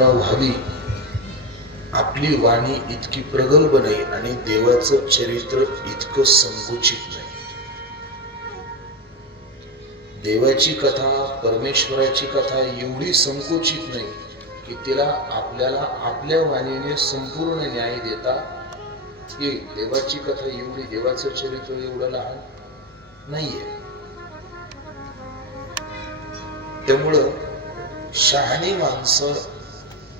पूर्ण व्हावी, आपली वाणी इतकी प्रगल्भ नाही आणि देवाचं चरित्र इतकं संकुचित नाही. देवाची कथा, परमेश्वराची कथा एवढी संकुचित नाही की तिला आपल्याला आपल्या वाणीने संपूर्ण न्याय देता येईल. देवाची कथा एवढी, देवाचं चरित्र एवढं लहान नाहीये. त्यामुळं शहाणी माणसं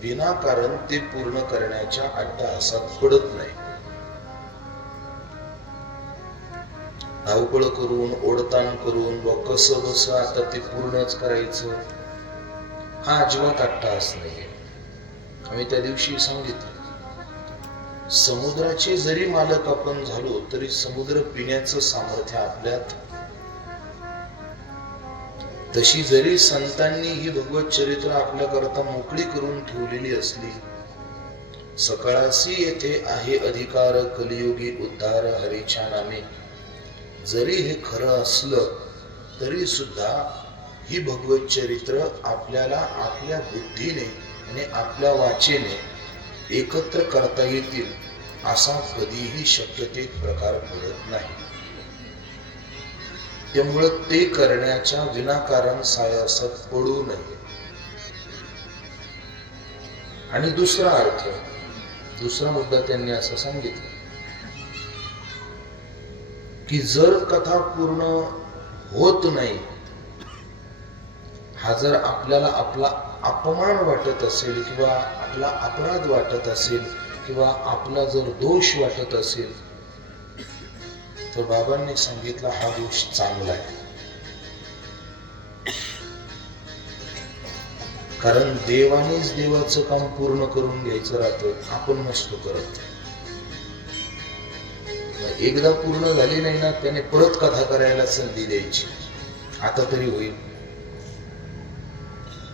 विनाकारण ते पूर्ण करण्याच्या अट्टहासात पडत नाही. धावपळ करून, ओढताण करून कसं बसं आता ते पूर्णच करायचं, हा अजिबात अट्टहास नाहीये. आम्ही त्या दिवशी सांगितलं, समुद्राचे जरी मालक आपण झालो तरी समुद्र पिण्याचं सामर्थ्य आपल्यात. तशी जरी संतांनी ही भगवत चरित्र आपल्या करता मोकळी करून ठेवलेली असली, सकाळासी येथे आहे अधिकार, कलियुगी उद्धार हरीच्या नामे, जरी हे खरं असलं तरी सुद्धा ही भगवत चरित्र आपल्याला आपल्या बुद्धीने आणि आपल्या वाचेने एकत्र करता येतील असा कधीही शक्यतेत प्रकार पडत नाही. त्यामुळे ते करण्याच्या विनाकारण सायासात पडू नये. आणि दुसरा मुद्दा त्यांनी असं सांगितलं की जर कथा पूर्ण होत नाही, हा जर आपल्याला आपला अपमान वाटत असेल किंवा आपला अपराध वाटत असेल किंवा आपला जर दोष वाटत असेल, तर बाबांनी सांगितलं हा दोष चांगला आहे. कारण देवानेच देवाचं काम पूर्ण करून घ्यायचं राहतं, आपण नसतो करत. एकदा पूर्ण झाली नाही ना, त्याने परत कथा करायला संधी द्यायची, आता तरी होईल.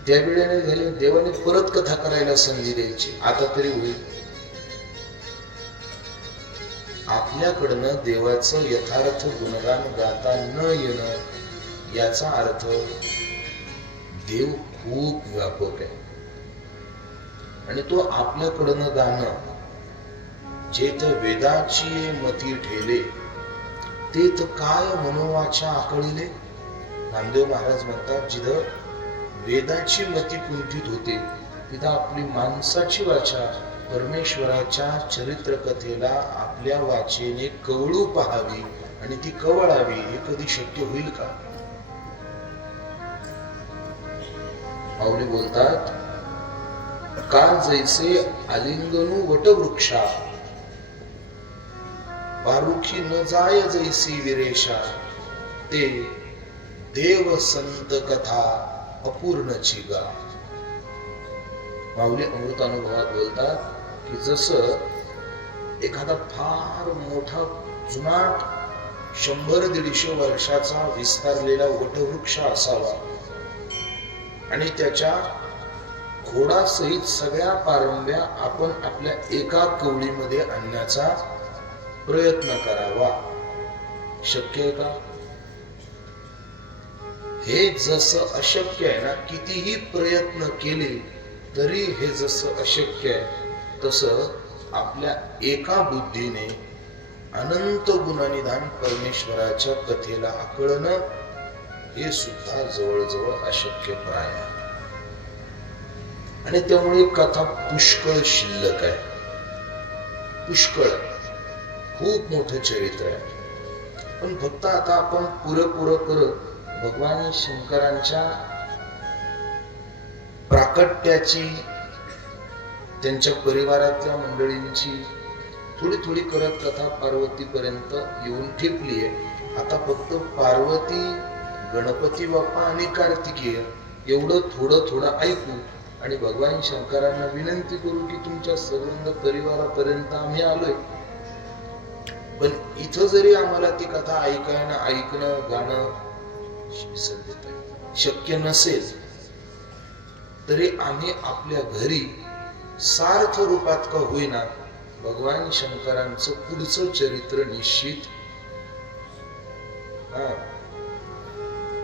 त्या वेळेने झाली, देवाने परत कथा करायला संधी द्यायची, आता तरी होईल. आपल्याकडनं देवाचं यथार्थ गुणगान गाता न येणं याचा अर्थ देव खूप व्यापक आहे आणि तो आपल्याकडनं गाणं जे तर वेदाची मती ठेले ते तर काय मनोवाच्या आकळीले. नामदेव महाराज म्हणतात, जिथं वेदाची मती कुंठित होते तिथं आपली माणसाची वाचा परमेश्वराच्या चरित्र कथेला आपल्या वाचेने कवळू पहावी आणि ती कवळावी, हे कधी शक्य होईल का? माऊली बोलतात, का जैसे आलिंगनू वटवृक्षा, पारुखी न जाय जैसी विरेशा, ते देव संत कथा अपूर्णची गा. माऊली अमृतानुभवात बोलतात की जसं एखादा फार मोठा जुनाट 100-150 वर्षाचा विस्तारलेला वटवृक्ष असावा आणि त्याच्या खोडासहित सगळ्या पारंब्या आपण आपल्या एका कवळीमध्ये आणण्याचा प्रयत्न करावा. शक्य आहे का? हे जसं अशक्य आहे ना, कितीही प्रयत्न केले तरी हे जसं अशक्य आहे, तसं आपल्या एका बुद्धीने अनंत गुणनिधान परमेश्वराच्या कथेला आकळणं हे सुद्धा जवळजवळ अशक्य प्राय आहे. आणि त्यामुळे कथा पुष्कळ शिल्लक आहे, पुष्कळ खूप मोठं चरित्र आहे. पण फक्त आता आपण पुरं करत भगवान शंकरांच्या प्राकट्याची, त्यांच्या परिवारातल्या मंडळींची थोडी करत कथा पार्वतीपर्यंत येऊन ठेपली आहे. आता फक्त पार्वती, गणपती बाप्पा आणि कार्तिकेय एवढं थोडं ऐकू आणि भगवान शंकरांना विनंती करू की तुमच्या सर्व परिवारापर्यंत आम्ही आलोय. पण इथं जरी आम्हाला ती कथा ऐकणं गाणं शक्य नसेल तरी आम्ही आपल्या घरी सार्थ रूपात का होईना भगवान शंकरांचं पुढचं चरित्र निश्चित,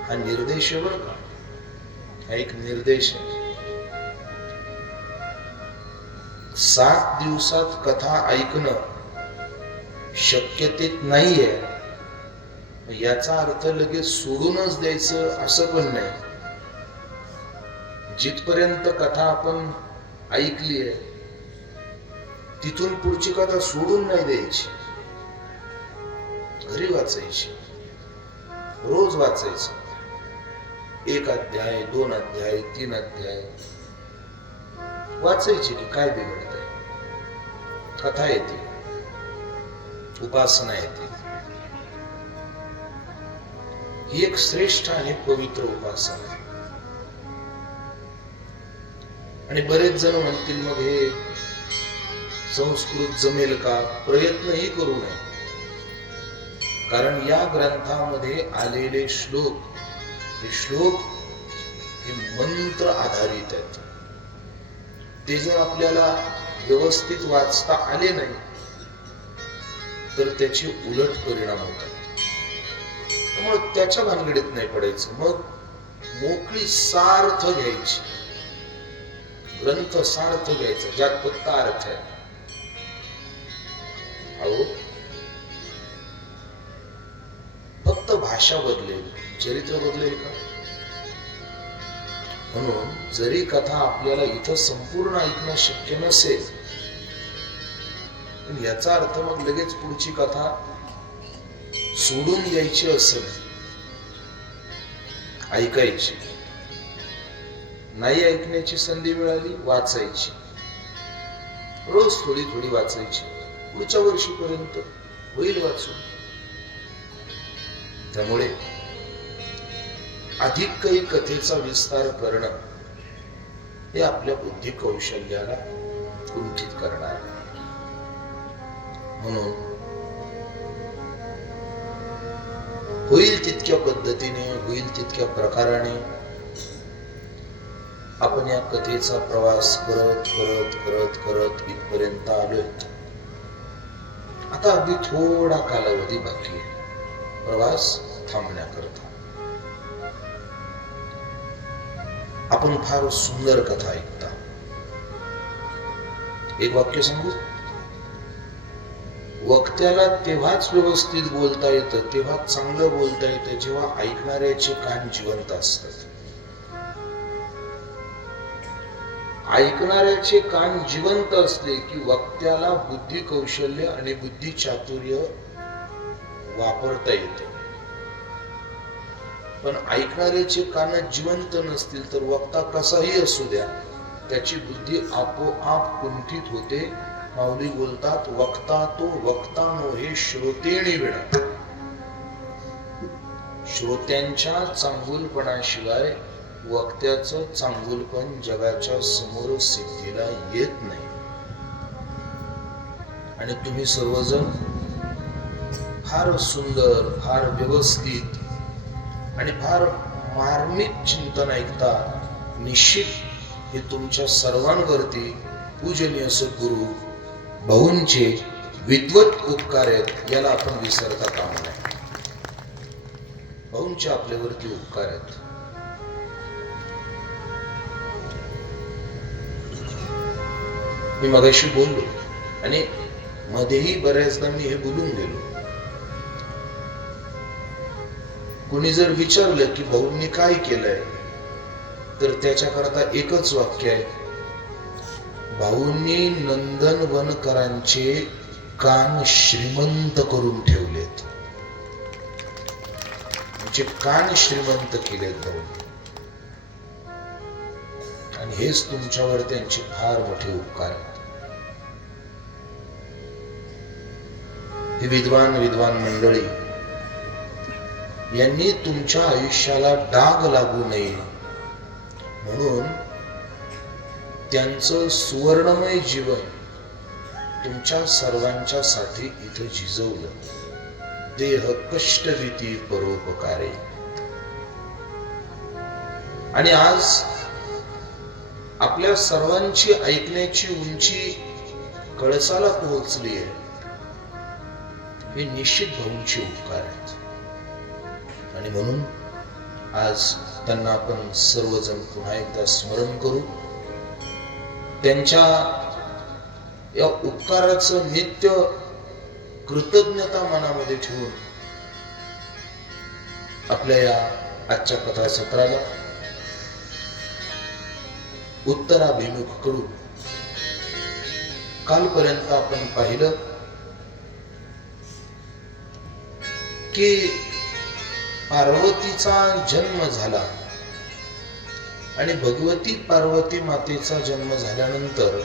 हा निर्देश आहे बरं का, हा एक निर्देश आहे. 7 दिवसात कथा ऐकणं शक्यतेत नाहीये, याचा अर्थ लगेच सोडूनच द्यायचं असं पण नाही. जिथपर्यंत कथा आपण ऐकली आहे तिथून पुढची कथा सोडून नाही द्यायची. घरी वाचायची, रोज वाचायचं. 1 अध्याय, 2 अध्याय, 3 अध्याय वाचायची की काय बिघडत आहे. कथा येते, उपासना येते. ही एक श्रेष्ठ आणि पवित्र उपासना. आणि बरेच जण म्हणतील मग हे संस्कृत जमेल का? प्रयत्नही करू नये. कारण या ग्रंथामध्ये आलेले श्लोक हे मंत्र आधारित आहेत. ते जर आपल्याला व्यवस्थित वाचता आले नाही तर त्याचे उलट परिणाम होतात. त्यामुळे त्याच्या भानगडीत नाही पडायचं. मग मोकळी सार्थ घ्यायची, ग्रंथ सार्थ घ्यायचा ज्यात फक्त अर्थ आहे. अहो, फक्त भाषा बदलेल, चरित्र बदलेल का? म्हणून जरी कथा आपल्याला इथं संपूर्ण ऐकणं शक्य नसेल, पण याचा अर्थ मग लगेच पुढची कथा सोडून द्यायची असं नाही. ऐकायची. नाही ऐकण्याची संधी मिळाली, वाचायची. रोज थोडी थोडी वाचायची. पुढच्या वर्षीपर्यंत होईल वाचून. त्यामुळे अधिक काही कथेचा विस्तार करणं हे आपल्या बुद्धी कौशल्याला कुंठित करणार. म्हणून होईल तितक्या पद्धतीने, होईल तितक्या प्रकाराने आपण या कथेचा प्रवास करत करत करत करत इथपर्यंत आलोय. आता अगदी थोडा कालावधी बाकी आहे प्रवास थांबण्याकरता. आपण फार सुंदर कथा ऐकता. एक वाक्य सांगू. वक्त्याला तेव्हाच व्यवस्थित बोलता येतं, तेव्हा चांगलं बोलता येतं जेव्हा ऐकणाऱ्याचे कान जिवंत असतात. ऐकणाऱ्याचे कान जिवंत असले की वक्त्याला बुद्धी कौशल्य आणि बुद्धी चातुर्य वापरता येतं. पण ऐकणाऱ्याचे कान जिवंत नसतील तर वक्ता कसाही असू द्या, त्याची बुद्धी आपोआप कुंठित होते. माऊली बोलतात, वक्ता तो वक्ता नोहे श्रोतेणी विना. श्रोत्यांच्या चांगुलपणाशिवाय वक्त्याचं चांगुलपण जगाच्या समोर सिद्धीला येत नाही. आणि तुम्ही सर्वजण फार सुंदर, फार व्यवस्थित आणि फार मार्मिक चिंतन ऐकता. निश्चित हे तुमच्या सर्वांवरती पूजनीय सद्गुरु भाऊंचे विद्वत उपकार आहेत, याला आपण विसरता कामा नये. भाऊंचे आपल्यावरती उपकार आहेत. मी मगाशी बोललो आणि मध्येही बऱ्याचदा मी हे बोलून गेलो. कुणी जर विचारलं की भाऊंनी काय केलंय, तर त्याच्याकरता एकच वाक्य आहे, भाऊंनी नंदनवनकरांचे कान श्रीमंत करून ठेवलेत. म्हणजे कान श्रीमंत केलेत भाऊंनी. आणि हेच तुमच्यावर त्यांचे फार मोठे उपकार आहेत. हे विद्वान मंडळी यांनी तुमच्या आयुष्याला डाग लागू नये म्हणून त्यांचं सुवर्णमय जीवन तुमच्या सर्वांच्या साठी इथे झिजवलं. देह कष्ट भीती परोपकारे. आणि आज आपल्या सर्वांची ऐकण्याची उंची कळसाला पोहोचली आहे. हे निश्चित भाऊंचे उपकार आहेत. आणि म्हणून आज त्यांना आपण सर्वजण पुन्हा एकदा स्मरण करू. त्यांच्या या उपकाराचं नित्य कृतज्ञता मनामध्ये ठेवून आपल्या या आजच्या कथा सत्राला उत्तराभिमुख करू. कालपर्यंत आपण पाहिलं की पार्वतीचा जन्म झाला आणि भगवती पार्वती मातेचा जन्म झाल्यानंतर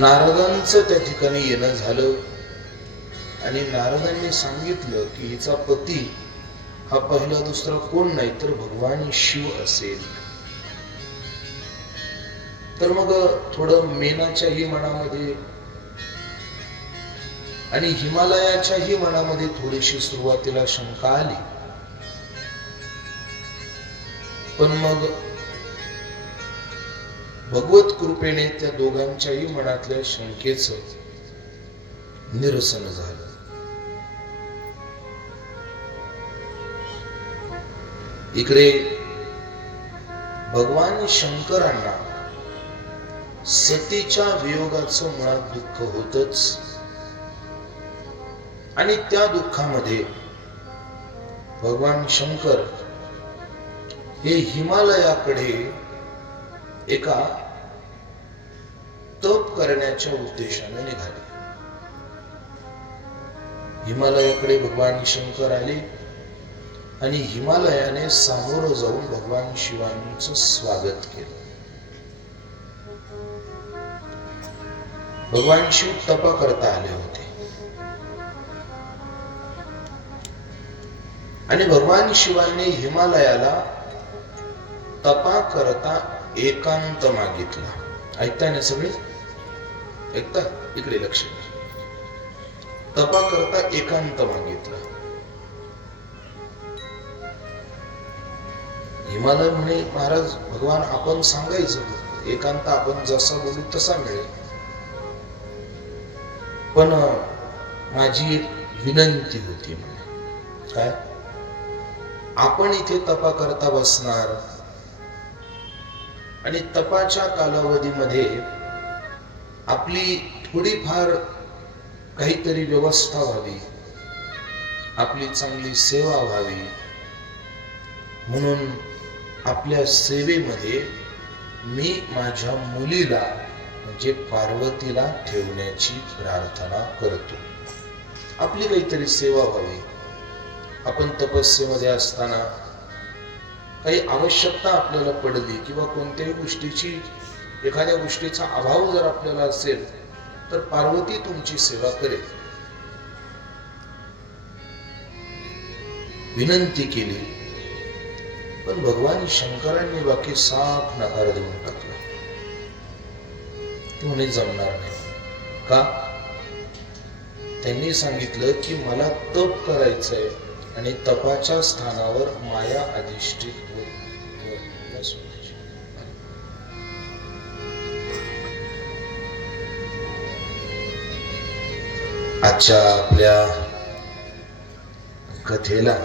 नारदांचं त्या ठिकाणी येणं झालं आणि नारदांनी सांगितलं की हिचा पती हा पहिला दुसरा कोण नाही तर भगवान शिव असेल. तर मग थोडं मेनाच्याही मनामध्ये आणि हिमालयाच्याही मनामध्ये थोडीशी सुरुवातीला शंका आली, पण मग भगवत कृपेने त्या दोघांच्याही मनातल्या शंकेचं निरसन झालं. इकडे भगवान शंकरांना सतीच्या वियोगाचं मुळात दुःख होतच आणि त्या दुःखामध्ये भगवान शंकर हे हिमालयाकडे एका तप करण्याच्या उद्देशाने निघाले. हिमालयाकडे भगवान शंकर आले आणि हिमालयाने सामोरं जाऊन भगवान शिवांचं स्वागत केलं. भगवान शिव तपा करता आले होते आणि भगवान शिवांनी हिमालयाला तपा करता एकांत मागितला. ऐकताय ना सगळे? ऐकता? इकडे लक्ष द्या. तपा करता एकांत मागितला. हिमालय म्हणे, महाराज भगवान आपण सांगायचं एकांत आपण जसा बोलू तसा मिळेल, पण माझी एक विनंती होती. म्हणे काय? आपण इथे तपा करता बसणार आणि तपाच्या कालावधीमध्ये आपली थोडीफार काहीतरी व्यवस्था व्हावी, आपली चांगली सेवा व्हावी, म्हणून आपल्या सेवेमध्ये मी माझ्या मुलीला म्हणजे पार्वतीला ठेवण्याची प्रार्थना करतो. आपली काहीतरी सेवा व्हावी. आपण तपस्येमध्ये असताना काही आवश्यकता आपल्याला पडली किंवा कोणत्याही गोष्टीची एखाद्या गोष्टीचा अभाव जर आपल्याला असेल तर पार्वती तुमची सेवा करेल. विनंती केली, पण भगवान शंकरांनी बाकी साफ नकार देऊन टाकला. तू म्हणे जमणार नाही. का? त्यांनी सांगितलं की मला तप करायचंय आणि तपाच्या स्थानावर माया अधिष्ठित आजच्या आपल्या कथेला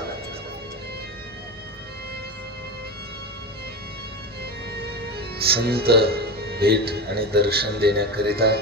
संत भेट आणि दर्शन देण्याकरिता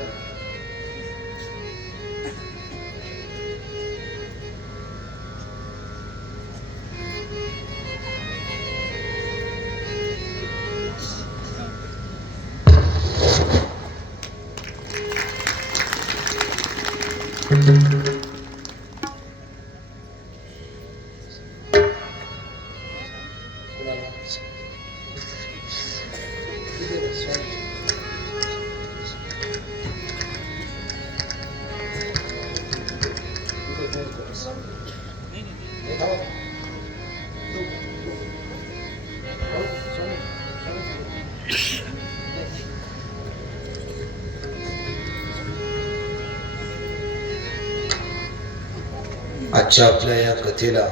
आजच्या आपल्या या कथेला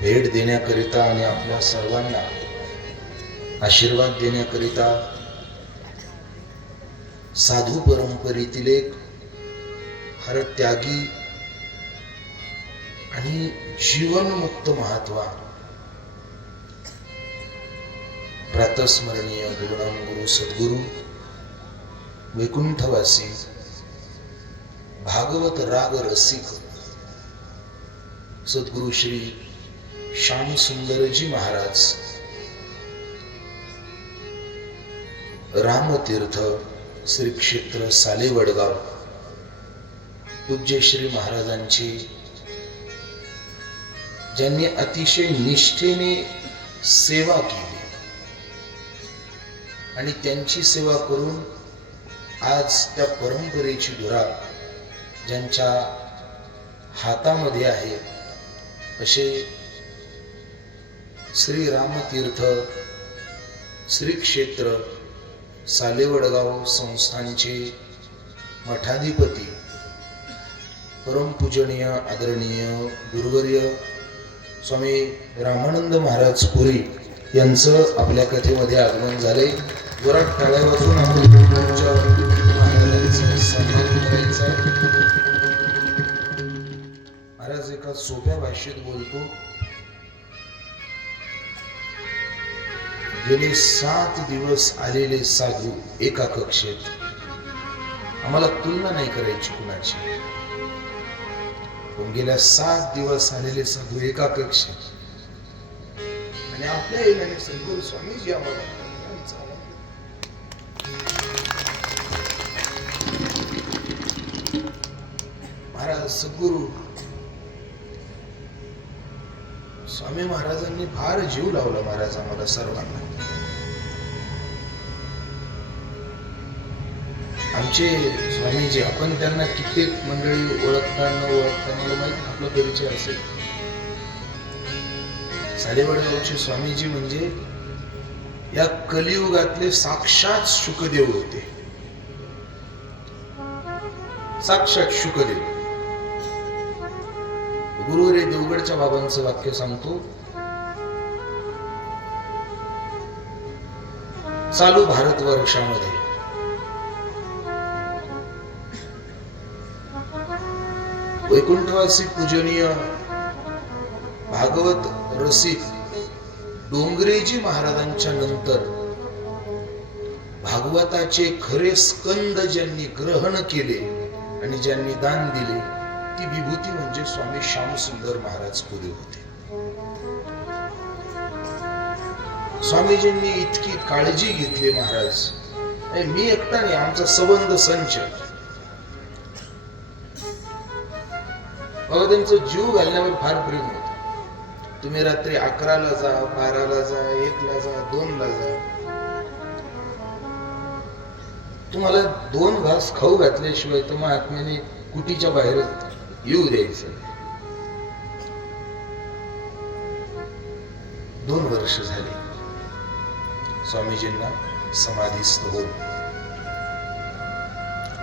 भेट देण्याकरिता आणि आपल्या सर्वांना आशीर्वाद देण्याकरिता साधू परंपरेतील एक फार त्यागी आणि जीवनमुक्त महात्मा प्रातस्मरणीय गुरुनाम गुरु सद्गुरु वैकुंठवासी भागवत राग रसिक सद्गुरु श्री श्याम सुंदरजी महाराज रामतीर्थ श्री क्षेत्र साले वडगाव पूज्य श्री महाराजांची ज्यांनी अतिशय निष्ठेने सेवा केली आणि त्यांची सेवा करून आज त्या परंपरेची धुरा ज्यांच्या हातामध्ये आहे असे श्री रामतीर्थ श्री क्षेत्र सालेवडगाव संस्थानचे मठाधिपती परमपूजनीय आदरणीय गुरुवर्य स्वामी रामानंद महाराज पुरी यांचं आपल्या कथेमध्ये आगमन झाले. जोरात टाळ्या वाजवून आपण महाराजांचा सन्मान करायचा. महाराज एका सोप्या भाषेत बोलतो. गेले 7 दिवस आलेले साधू एका कक्षेत, आम्हाला तुलना नाही करायची कुणाची, पण गेल्या 7 दिवस आलेले साधू एका कक्षेत आणि आपल्या येण्याने सद्गुरु स्वामीजी आम्हाला महाराज सद्गुरु स्वामी महाराजांनी फार जीव लावला महाराज आम्हाला सर्वांना. आमचे स्वामीजी, आपण त्यांना कित्येक मंडळी ओळखता न ओळखता मला माहिती आपला परिचय असेल. सालेवडगावचे स्वामीजी म्हणजे या कलियुगातले साक्षात शुकदेव होते. साक्षात शुकदेव. गुरु रे देवगडच्या बाबांचं वाक्य सांगतो. चालू भारतवर्षामध्ये वैकुंठवासी पूजनीय भागवत रसिक डोंगरेजी महाराजांच्या नंतर भागवताचे खरे स्कंद ज्यांनी ग्रहण केले आणि ज्यांनी दान दिले ती विभूती म्हणजे स्वामी श्यामसुंदर महाराज पुरी होते. स्वामीजींनी इतकी काळजी घेतली महाराज, मी एकटा नाही, आमचा संबंध संच. त्यांचं जीव घालण्यावर फार प्रेम होत. तुम्ही रात्री 11ला जा, 12ला जा, 1ला जा, 2ला जा, तुम्हाला 2 घास खाऊ घातल्याशिवाय तर महात्म्याने कुटीच्या बाहेर येऊ द्यायचं. 2 वर्ष झाली स्वामीजींना समाधीस्थ होऊन.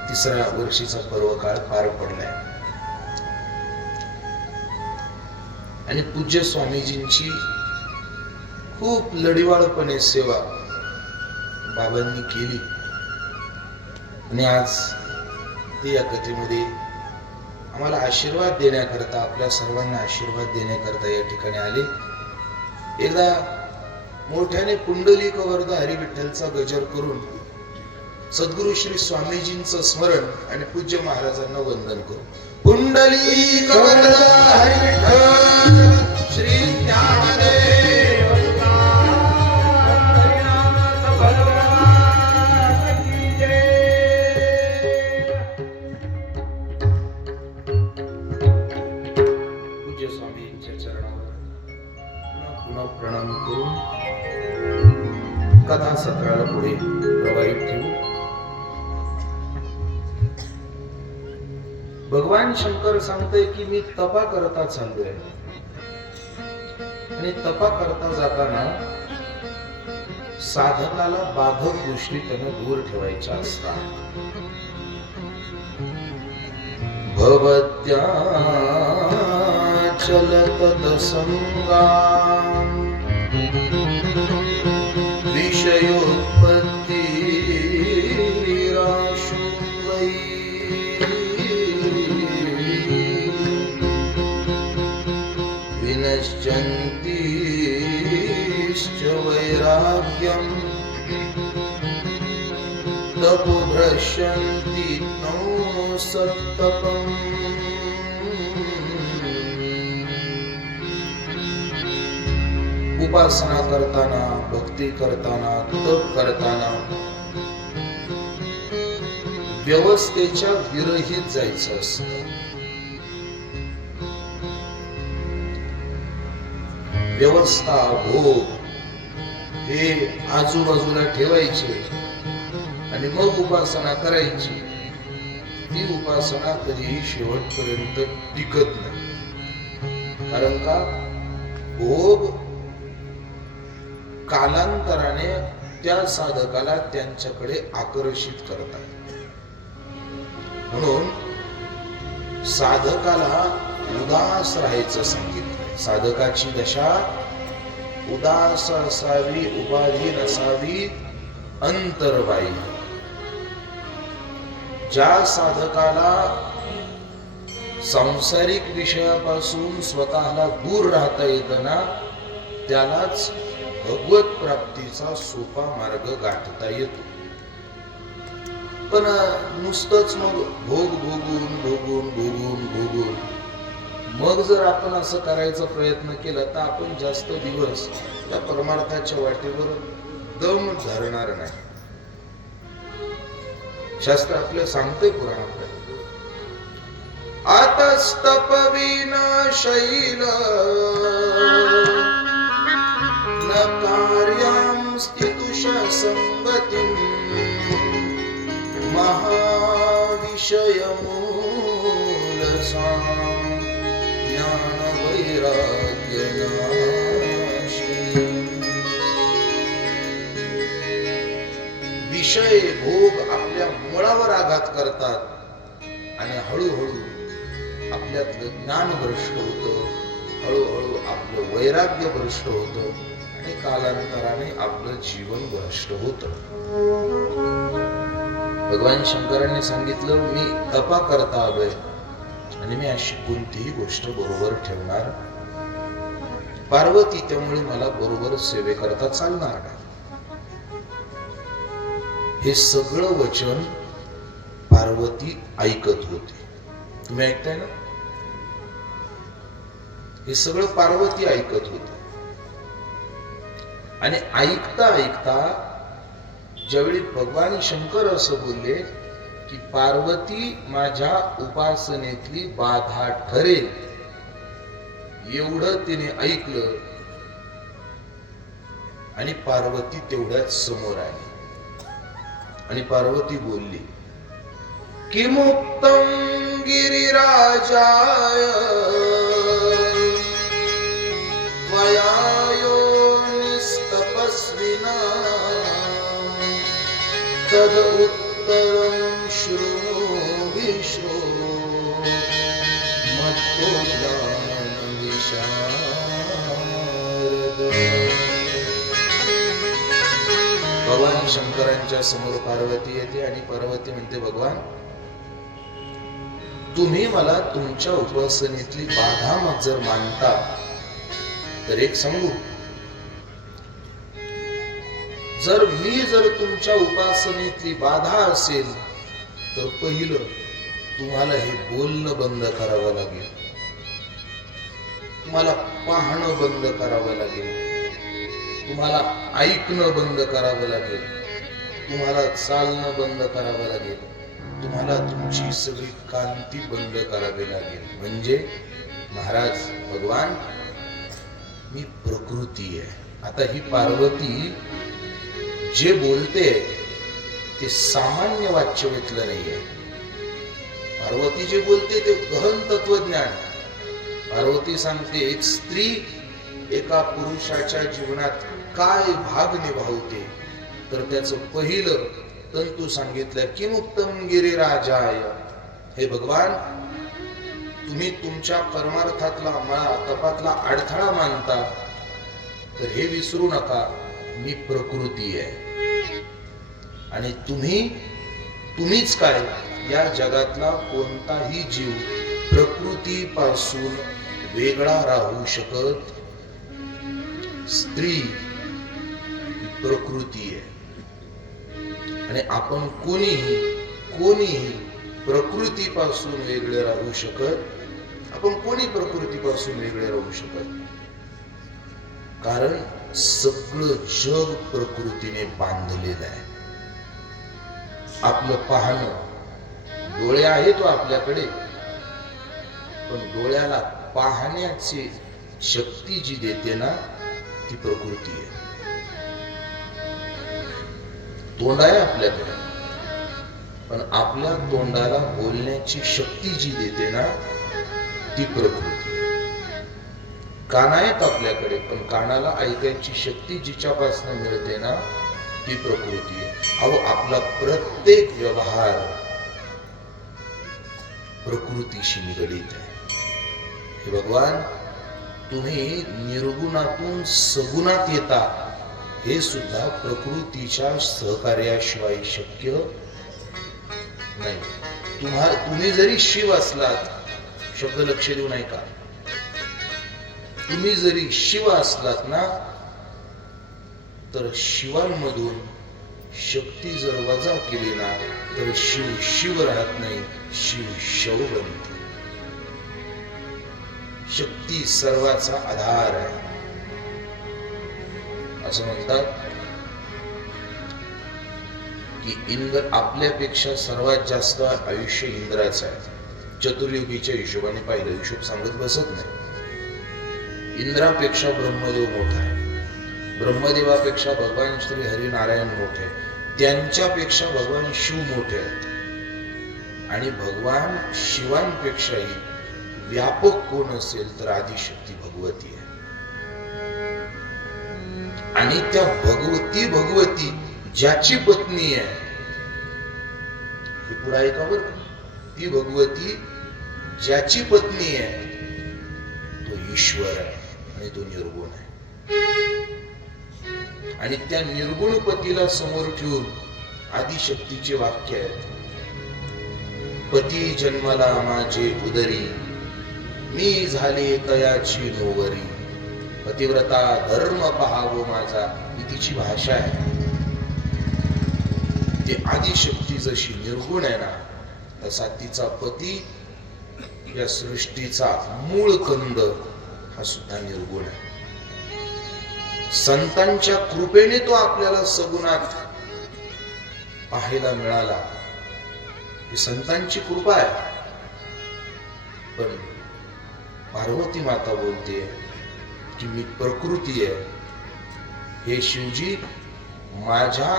3ऱ्या वर्षीचा पर्व काळ पार पडलाय आणि पूज्य स्वामीजींची खूप लढिवाळपणे सेवा बाबांनी केली आणि आज ते या कथेमध्ये आम्हाला आशीर्वाद देण्याकरता, आपल्या सर्वांना आशीर्वाद देण्याकरता या ठिकाणी आले. एकदा मोठ्याने पुंडलिक वरद हरिविठ्ठलचा गजर करून सद्गुरु श्री स्वामीजींचं स्मरण आणि पूज्य महाराजांना वंदन करू. पुंडलिक वरद हरिविठ्ठल श्री ज्ञानदेव पूज्य स्वामींच्या चरणावर पुन्हा प्रणाम करून कथा सत्राला पुढे प्रवाहित ठेवू. भगवान शंकर सांगतोय की मी तपा करता चाललोय आणि तपा करता जाताना साधकाला बाधक गोष्टी त्यानं दूर ठेवायच्या असतात. भवत्या चलत दसंगा विषयोत्पत्ती राशुवै विनश्यन्ति भक्तिश्च वैराग्यं तपोभ्रश्यन्ति नो सत्तपम्। उपासना करताना, भक्ती करताना, तप करताना व्यवस्थेच्या विरहित जायचं असतं. व्यवस्था, भोग हे आजूबाजूला ठेवायचे आणि मग उपासना करायची. ती उपासना कधीही शेवटपर्यंत टिकत नाही. कारण का? भोग कालांतराने त्या साधकाला त्यांच्याकडे आकर्षित करतात. म्हणून साधकाला उदास राहायचं सांगितलं. साधकाची दशा उदास असावी, उपाधी नसावी, अंतर्बाह्य. ज्या साधकाला सांसारिक विषयापासून स्वतःला दूर राहता येतं ना, त्यालाच भगवत प्राप्तीचा सोपा मार्ग गाठता येतो. पण नुसतंच मग भोग भोगून भोगून भोगून भोगून मग जर आपण असं करायचा प्रयत्न केला तर आपण जास्त दिवस त्या परमार्थाच्या वाटेवर दम धरणार नाही. शास्त्र आपलं सांगतंय पुराणात, आतस्तपवीन शैल न कार्यां स्थितुष संगतिं महाविषय मूलसा ज्ञान वैराग्य नाशी. विषय भोग आपल्या मुळावर आघात करतात आणि हळूहळू आपल्यातलं ज्ञान भ्रष्ट होतं, हळूहळू आपलं वैराग्य भ्रष्ट होतं आणि कालांतराने आपलं जीवन भ्रष्ट होतं. भगवान शंकरांनी सांगितलं, मी तपा करता आलोय आणि मी अशी कोणतीही गोष्ट बरोबर ठेवणार. पार्वती त्यामुळे मला बरोबर सेवे करता चालणार नाही. हे सगळं वचन पार्वती ऐकत होती. तुम्ही ऐकताय ना? हे सगळं पार्वती ऐकत होती. आणि ऐकता ऐकता ज्यावेळी भगवान शंकर असं बोलले की पार्वती माझ्या उपासनेतली बाधा ठरेल, एवढं तिने ऐकलं आणि पार्वती तेवढ्याच समोर आली आणि पार्वती बोलली, किमुक्तं गिरिराजाय त्वया निस्तपस्विना तद उत्तरं शृणु विश्रो मत्तो ज्ञान विशारद. भगवान शंकरांच्या समोर पार्वती येते आणि पार्वती म्हणते, भगवान तुम्ही मला तुमच्या उपासनेतली बाधा मग जर मानता तर एक सांगू, जर तुमच्या उपासनेतली बाधा असेल तर पहिलं तुम्हाला हे बोलणं बंद करावं लागेल, तुम्हाला पाहणं बंद करावं लागेल, तुम्हाला ऐकणं बंद करावं लागेल, तुम्हाला चालणं बंद करावं लागेल, तुम्हाला तुमची सगळी कांती बंद करावी लागेल. म्हणजे महाराज भगवान मी प्रकृती आहे. आता ही पार्वती जे बोलते ते सामान्य वाच्यवेतलं नाहीये. पार्वती जे बोलते ते गहन तत्वज्ञान. पार्वती सांगते एक स्त्री एका पुरुषाच्या जीवनात काय भाग निभावते, तर त्याचं पहिलं तंतू सांगितलं, किमुक्तं गिरिराजाय. हे भगवान तुम्ही तुमच्या परमार्थातला मला तपातला अडथळा मानता तर हे विसरू नका, मी प्रकृती आहे आणि तुम्हीच काय, या जगातला कोणताही जीव प्रकृतीपासून वेगळा राहू शकत स्त्री प्रकृती आहे. आणि आपण कोणीही प्रकृतीपासून वेगळे राहू शकत, आपण कोणी प्रकृतीपासून वेगळे राहू शकत, कारण सगळं जग प्रकृतीने बांधलेलं आहे. आपलं पाहणं, डोळे आहेत आपल्याकडे, पण डोळ्याला पाहण्याची शक्ती जी देते ना ती प्रकृती आहे. तोंड आहे आपल्याकडे, पण आपल्या तोंडाला बोलण्याची शक्ती जी देते ना ती प्रकृती आहे. कान आहेत आपल्याकडे, पण कानाला ऐकायची शक्ती जिच्यापासून मिळते ना ती प्रकृती आहे. अहो, आपला प्रत्येक व्यवहार प्रकृतीशी निगडीत आहे. हे भगवान, तुम्ही निर्गुणातून सगुणात येता, हे सुद्धा प्रकृतीच्या सहकार्याशिवाय शक्य नाही. तुम्ही जरी शिव असलात, शब्द लक्ष देऊ नाही का, तुम्ही जरी शिव असलात ना, तर शिवांमधून शक्ती जर वजा केली ना तर शिव शिव राहत नाही, शिव शव बनते. शक्ती सर्वाचा आधार आहे. असं म्हणतात की इंद्र आपल्यापेक्षा सर्वात जास्त आयुष्य इंद्राचं आहे. चतुर्युगीच्या हिशोबाने पाहिलं, हिशोब सांगत बसत नाही. इंद्रापेक्षा ब्रह्मदेव मोठा आहे, ब्रह्मदेवापेक्षा भगवान श्री हरिनारायण मोठे, त्यांच्यापेक्षा भगवान शिव मोठे आहेत. आणि भगवान शिवांपेक्षाही व्यापक कोण असेल तर आदिशक्ती भगवती आहे. आणि त्या भगवती ज्याची पत्नी आहे, हे पुढे ऐका बरं, ती भगवती ज्याची पत्नी आहे तो ईश्वर आहे आणि तो निर्गुण आहे. आणि त्या निर्गुण पतीला समोर ठेवून आदिशक्तीचे वाक्य आहेत, पती जन्मला माझे उदरी, मी झाले तयाची नोवरी, पतिव्रता धर्म पहावो माझा, ही तिची भाषा आहे. ती आदिशक्ती जशी निर्गुण आहे ना, तसा तिचा पती या सृष्टीचा मूळ कंद हा सुद्धा निर्गुण आहे. संतांच्या कृपेने तो आपल्याला सगुणात पाहायला मिळाला, ही संतांची कृपा आहे. पण पार्वती माता बोलते की मी प्रकृती आहे. हे शिवजी, माझ्या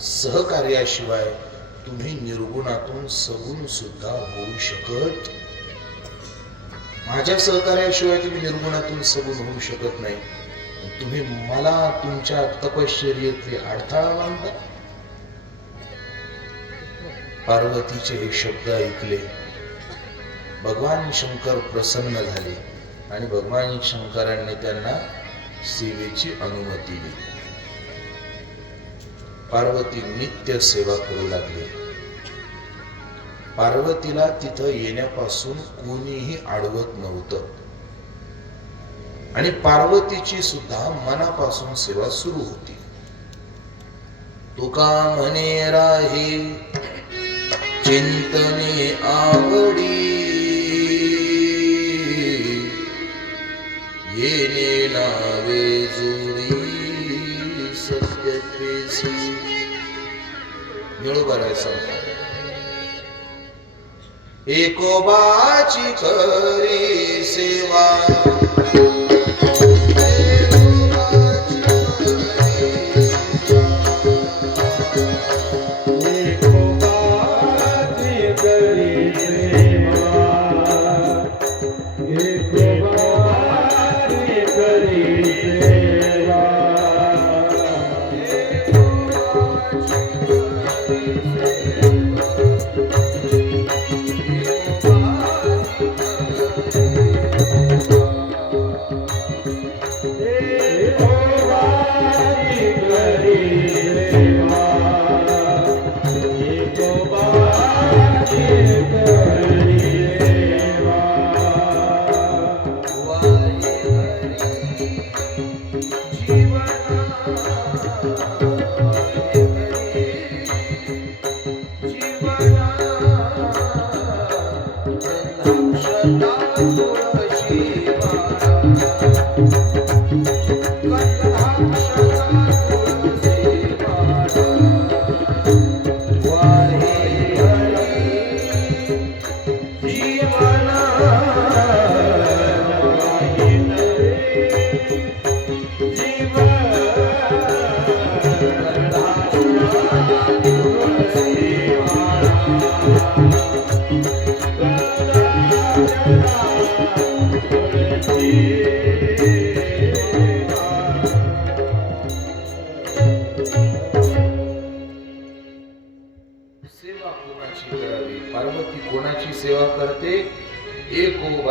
सहकार्याशिवाय तुम्ही निर्गुणातून सगुण सुद्धा होऊ शकत, माझ्या सहकार्याशिवाय तुम्ही निर्गुणातून सगुण होऊ शकत नाही. तुम्ही मला तुमच्या तपश्चर्येतले अडथळा मानता. पार्वतीचे हे शब्द ऐकले, भगवान शंकर प्रसन्न झाले आणि भगवान शंकरांनी त्यांना सेवेची अनुमती दिली. पार्वती नित्य सेवा करू लागली. पार्वतीला तिथं येण्यापासून कोणीही अडवत नव्हतं आणि पार्वतीची सुद्धा मनापासून सेवा सुरू होती. तुका म्हणे राही चिंतने आवडी, येणे नावे जोडी सत्यत्वेसी. निळोबाराय सांगतात, एकोबाची करी सेवा,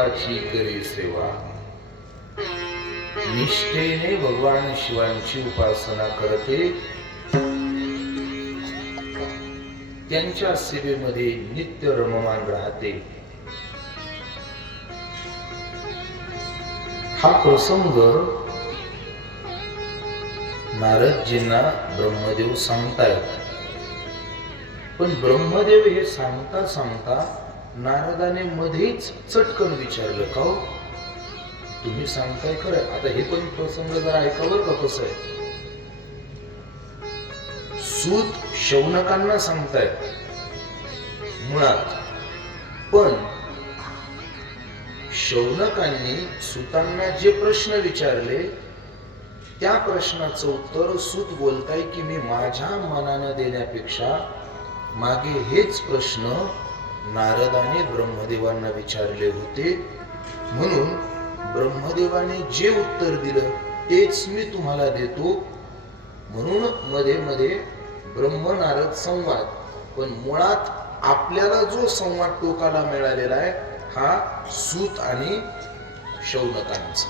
देवाची करी सेवा. निष्ठेने भगवान शिवांची उपासना करते, त्यांच्या सेवेमध्ये नित्य रममान राहते. हा प्रसंग नारदजींना ब्रह्मदेव सांगतायत. पण ब्रह्मदेव हे सांगता सांगता नारदाने मध्येच चटकन विचारलं, का हो तुम्ही सांगताय खरं, आता हे पण प्रसंग जरा ऐकावर का कसं आहे. सूत शौनकांना सांगतायत मुळात, पण शौनकांनी सूतांना जे प्रश्न विचारले त्या प्रश्नाचं उत्तर सूत बोलताय की मी माझ्या मनानं देण्यापेक्षा मागे हेच प्रश्न नारदाने ब्रह्मदेवांना विचारले होते, म्हणून ब्रह्मदेवाने जे उत्तर दिलं तेच मी तुम्हाला देतो. म्हणून मध्ये मध्ये ब्रह्म नारद संवाद, पण मुळात आपल्याला जो संवाद टोकाला मिळालेला आहे हा सूत आणि शौनकांचा.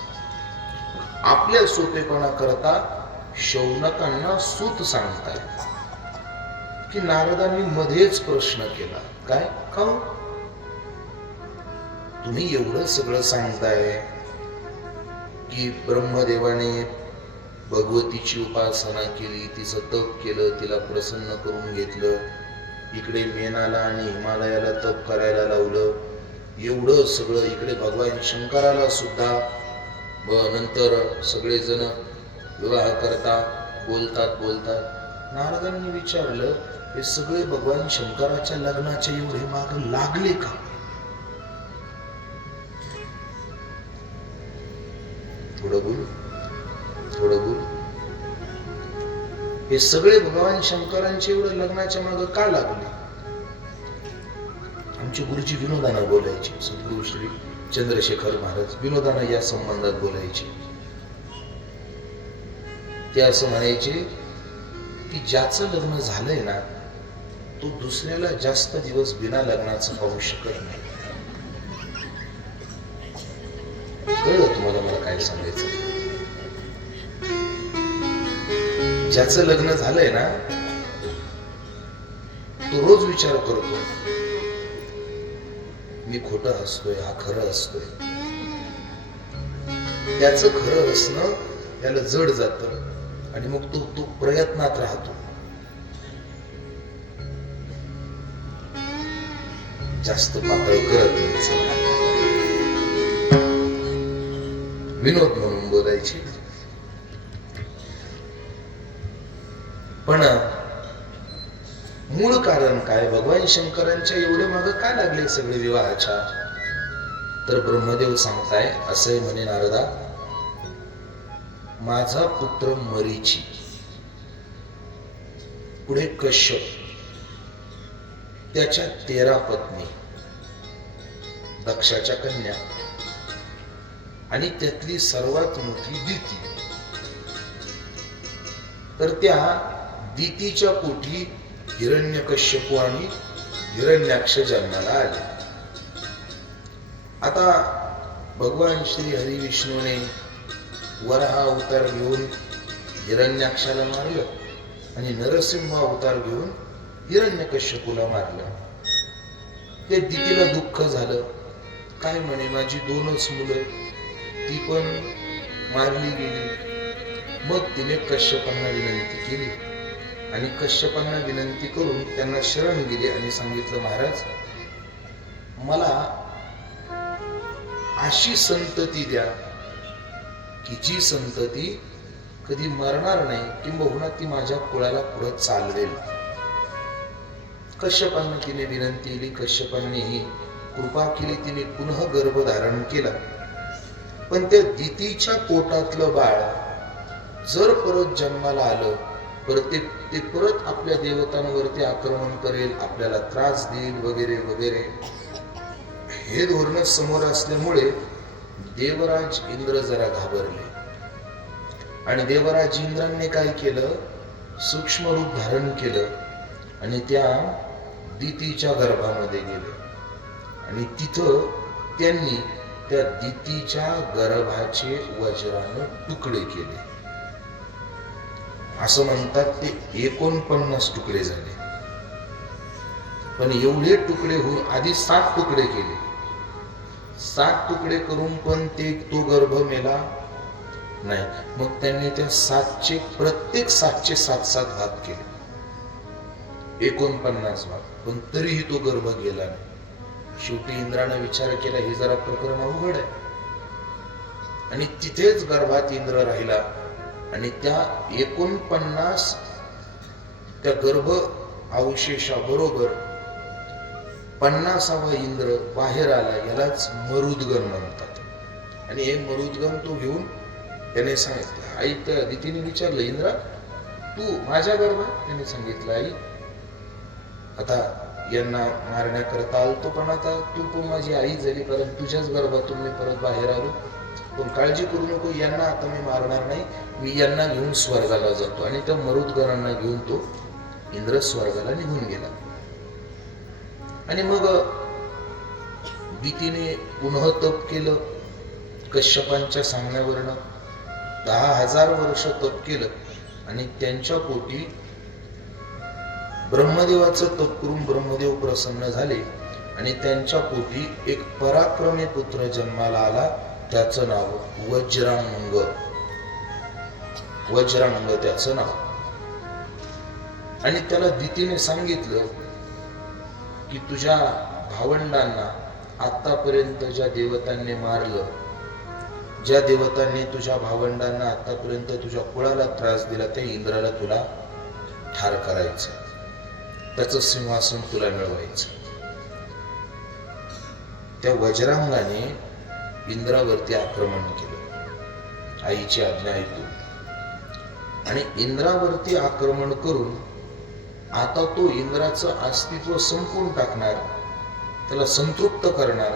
आपल्या सोपेपणा करता शौनकांना सूत सांगताय की नारदांनी मध्येच प्रश्न केला, काय का तुम्ही एवढं सगळं सांगताय की ब्रह्मदेवाने भगवतीची उपासना केली, तिचं तप केलं, तिला प्रसन्न करून घेतलं, इकडे मेनाला आणि हिमालयाला तप करायला लावलं, एवढं सगळं इकडे भगवान शंकराला सुद्धा नंतर सगळेजण विवाह करता बोलतात. नारदांनी विचारलं, हे सगळे भगवान शंकराच्या लग्नाच्या एवढे माग लागले का. थोडं बोल. हे सगळे भगवान शंकरांचे एवढे लग्नाच्या मागे का लागले. आमचे गुरुजी विनोदानं बोलायचे, सद्गुरु श्री चंद्रशेखर महाराज विनोदानं या संबंधात बोलायचे. ते असं म्हणायचे की ज्याचं लग्न झालंय ना तो दुसऱ्याला जास्त दिवस बिना लग्नाचं पाहू शकत नाही. कळलं तुम्हाला मला काय सांगायचं. ज्याचं लग्न झालंय ना तो रोज विचार करतो, मी खोटं हसतोय, हा खरं हसतोय. त्याचं खरं हसणं त्याला जड जातं आणि मग तो प्रयत्नात राहतो. जास्त पातळ करत नाही. विनोद म्हणून बोलायची. पण मूळ कारण काय, भगवान शंकरांच्या एवढे मागे काय लागले सगळे विवाहाच्या. तर ब्रह्मदेव सांगताय असं म्हणे नारदा, माझा पुत्र मरीची, पुढे कश्यप, त्याच्या 13 पत्नी, दक्षाच्या कन्या आणि त्यातली सर्वात मोठी दिती. तर त्या दितीच्या पोटी हिरण्यकश्यप आणि हिरण्याक्ष जन्माला आले. आता भगवान श्री हरी विष्णूने वराह अवतार घेऊन हिरण्याक्षाला मारलं आणि नरसिंह अवतार घेऊन हिरण्यकश्यपूला मारलं. ते दितीला दुःख झालं, काय म्हणे माझी 2च मुलं, ती पण मारली गेली. मग तिने कश्यपांना विनंती केली आणि कश्यपांना विनंती करून त्यांना शरण गेली आणि सांगितलं, महाराज मला अशी संतती द्या की जी संतती कधी मरणार नाही, किंबहुना ती माझ्या कुळाला पुढे चालवेल. कश्यपांना तिने विनंती केली, कश्यपांनीही कृपा केली, तिने पुन्हा गर्भ धारण केला. पण त्या दितीच्या पोटातलं बाळ जर परत जन्माला आलं तर ते परत आपल्या देवतांवरती आक्रमण करेल, आपल्याला त्रास देईल वगैरे वगैरे. हे धोरण समोर असल्यामुळे देवराज इंद्र जरा घाबरले आणि देवराज इंद्रांनी काय केलं, सूक्ष्म रूप धारण केलं आणि त्या दितीच्या गर्भामध्ये गेले आणि तिथं त्यांनी त्या दितीच्या गर्भाचे वज्रानं तुकडे केले. असं म्हणतात ते 49 तुकडे झाले. पण एवढे तुकडे होऊन आधी 7 तुकडे केले. 7 तुकडे करून पण तो गर्भ मेला नाही. मग त्यांनी त्या 7चे प्रत्येक 7चे 7 भाग केले, 49 भाग. पण तरीही तो गर्भ गेला नाही. शेवटी इंद्राने विचार केला, हे जरा प्रकरण अवघड आहे. आणि तिथेच गर्भात इंद्र राहिला. आणि त्या 49 त्या गर्भ अवशेषाबरोबर 50वा इंद्र बाहेर आला. यालाच मरुद्गण म्हणतात. आणि हे मरुद्गण तो घेऊन त्याने सांगितलं, आई, त्या दितीने विचारलं, इंद्रा तू माझ्या गर्भात? त्याने सांगितलं, आई आता यांना मारण्याकरता आलतो, पण आता तू पण माझी आई झाली, कारण तुझ्याच गर्भातून मी परत बाहेर आलो. पण काळजी करू नको, यांना आता मी मारणार नाही. मी यांना घेऊन स्वर्गाला जातो. आणि त्या मरुद्गणांना घेऊन तो इंद्र स्वर्गाला निघून गेला. आणि मग दितीने पुन्हा तप केलं. कश्यपांच्या सांगण्यावरनं 10,000 वर्ष तप केलं. आणि त्यांच्या पोटी ब्रह्मदेवाचं तप करून ब्रह्मदेव प्रसन्न झाले. आणि त्यांच्या पोटी एक पराक्रमी पुत्र जन्माला आला. त्याचं नाव वज्रांग. वज्रांग त्याचं नाव. आणि त्याला दितीने सांगितलं की तुझ्या भावंडांना आतापर्यंत ज्या देवतांनी मारलं, ज्या देवतांनी तुझ्या भावंडांना आतापर्यंत तुझ्या कुळाला त्रास दिला, त्या इंद्राला तुला ठार करायचं, त्याचं सिंहासन तुला मिळवायचं. त्या वज्रांगाने इंद्रावरती आक्रमण केलं, आईची आज्ञा ऐकून. आणि इंद्रावरती आक्रमण करून आता तो इंद्राचं अस्तित्व संपवून टाकणार, त्याला संतृप्त करणार.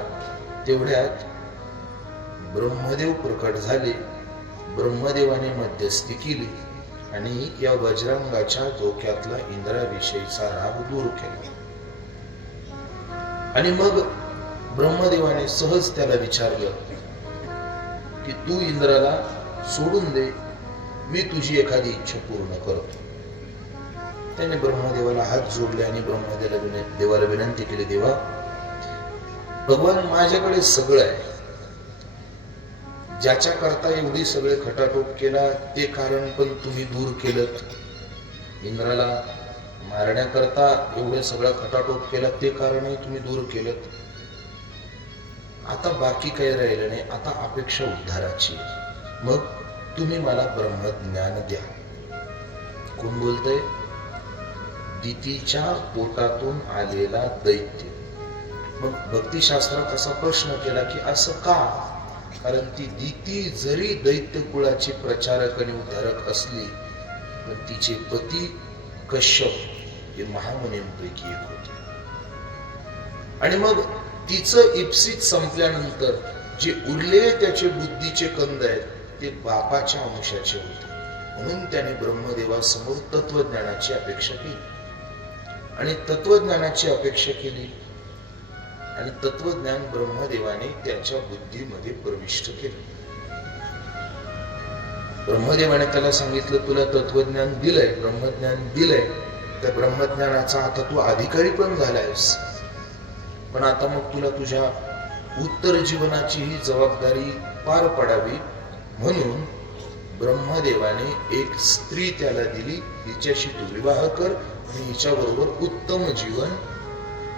तेवढ्यात ब्रह्मदेव प्रकट झाले. ब्रह्मदेवाने मध्यस्थी केली आणि या वज्रांगाच्या डोक्यातला इंद्राविषयीचा राग दूर केला. आणि मग ब्रह्मदेवाने सहज त्याला विचारलं की तू इंद्राला सोडून दे, मी तुझी एखादी इच्छा पूर्ण करतो. त्याने ब्रह्मदेवाला हात जोडले आणि देवाला विनंती केली, देवा भगवान, माझ्याकडे सगळं आहे, ज्याच्या करता एवढी सगळे खटाटोप केला ते कारण पण तुम्ही दूर केलं. इंद्राला मारण्याकरता एवढे सगळा खटाटोप केला ते कारणही तुम्ही दूर केलं. आता बाकी काही राहिलं नाही. आता अपेक्षा उद्धाराची. मग तुम्ही मला ब्रह्मज्ञान द्या. कोण बोलतय? दितीच्या पोटातून आलेला दैत्य. मग भक्तिशास्त्रात असा प्रश्न केला की असं का? कारण ती दिती जरी दैत्य कुळाची प्रचारक आणि उद्धारक असली, पण तिचे पती कश्यप हे महामुनींपैकी एक होते. आणि मग तिचं इप्सित संपल्यानंतर जे उरलेले त्याचे बुद्धीचे कंद आहेत ते बापाच्या अंशाचे होते. म्हणून त्याने ब्रह्मदेवासमोर तत्वज्ञानाची अपेक्षा केली. आणि तत्वज्ञानाची अपेक्षा केली आणि तत्वज्ञान ब्रह्मदेवाने त्याच्या बुद्धीमध्ये प्रविष्ट केलं. ब्रह्मदेवाने त्याला सांगितलं, तुला तत्वज्ञान दिलंय, ब्रह्मज्ञान दिलंय, त्या ब्रह्मज्ञानाचा आता तू अधिकारी पण झालायस. पण आता मग तुला तुझ्या उत्तर जीवनाची ही जबाबदारी पार पडावी. म्हणून ब्रह्मदेवाने एक स्त्री त्याला दिली, हिच्याशी तू विवाह कर आणि हिच्याबरोबर उत्तम जीवन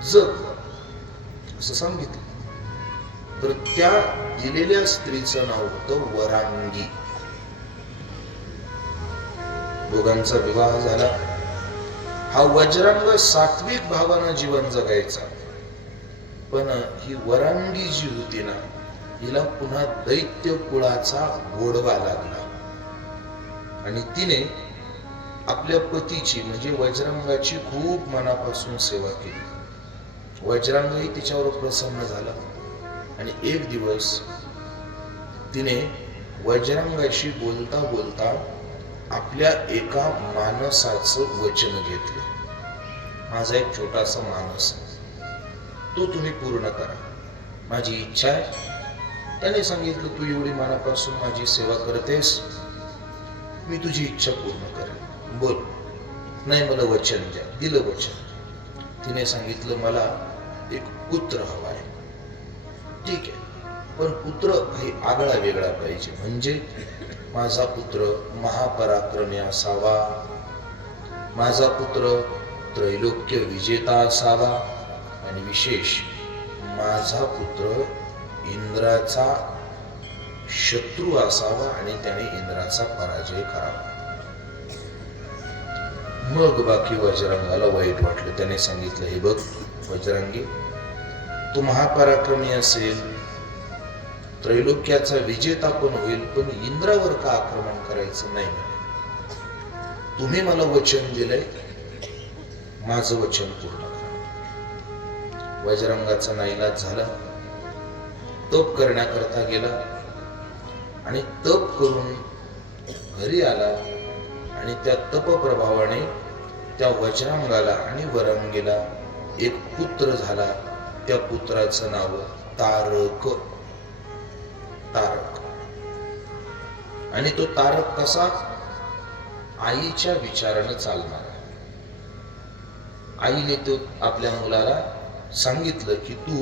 जग, असं सांगितलं. तर त्या दिलेल्या स्त्रीचं नाव होतं वरांगी. दोघांचा विवाह झाला. हा वज्रांग सात्विक भावानं जीवन जगायचा. पण ही वरांगी जी होती ना, हिला पुन्हा दैत्य कुळाचा गोडवा लागला आणि तिने आपल्या पतीची म्हणजे वज्रांगाची खूप मनापासून सेवा केली. वज्रांगही तिच्यावर प्रसन्न झाला आणि एक दिवस तिने वज्रांगाशी बोलता बोलता आपल्या एका मानसाचं वचन घेतलं. माझा एक छोटासा मानस, तो तुम्ही पूर्ण करा. माझी इच्छा आहे त्याने सांगितलं, तू एवढी मनापासून माझी सेवा करतेस, मी तुझी इच्छा पूर्ण करेन. बोल. नाही, मला वचन द्या. दिलं वचन. तिने सांगितलं, मला एक पुत्र हवा आहे. ठीक आहे, पण पुत्र काही आगळा वेगळा पाहिजे. म्हणजे माझा पुत्र महापराक्रमी असावा, माझा पुत्र त्रैलोक्य विजेता असावा, आणि विशेष माझा पुत्र इंद्राचा शत्रू असावा आणि त्याने इंद्राचा पराजय करावा. मग बाकी वज्रांगाला वाईट वाटलं. त्याने सांगितलं, हे बघ वज्रांगी, तू महापराक्रमी असेल, त्रैलोक्याचा विजेता पण होईल, पण इंद्रावर का आक्रमण करायचं नाही म्हणे. तुम्ही मला वचन दिलंय, माझं वचन पूर्ण करा. वज्रांगाचा नाईलाज झाला. तप करण्याकरता गेला आणि तप करून घरी आला आणि त्या तप प्रभावाने त्या वज्रांगाला आणि वरांगीला एक पुत्र झाला. त्या पुत्राचं नाव तारक. तारक. आणि तो तारक कसा? आईच्या विचारानं चालणार. आईने तो आपल्या मुलाला सांगितलं की तू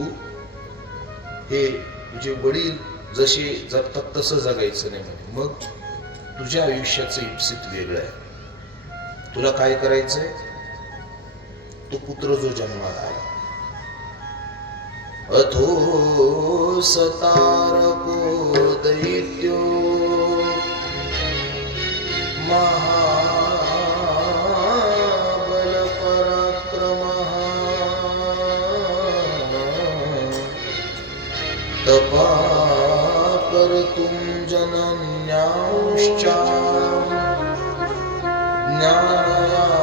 हे तुझे वडील जसे जगतात तसं जगायचं नाही म्हणे. मग तुझ्या आयुष्याचं इप्सित वेगळं आहे. तुला काय करायचंय? तो पुत्र जो जन्माला आला, अथो सतारको दैत्यो महाबल पराक्रमः तपा कर्तुं जनन्यांश्च ज्ञानयाचे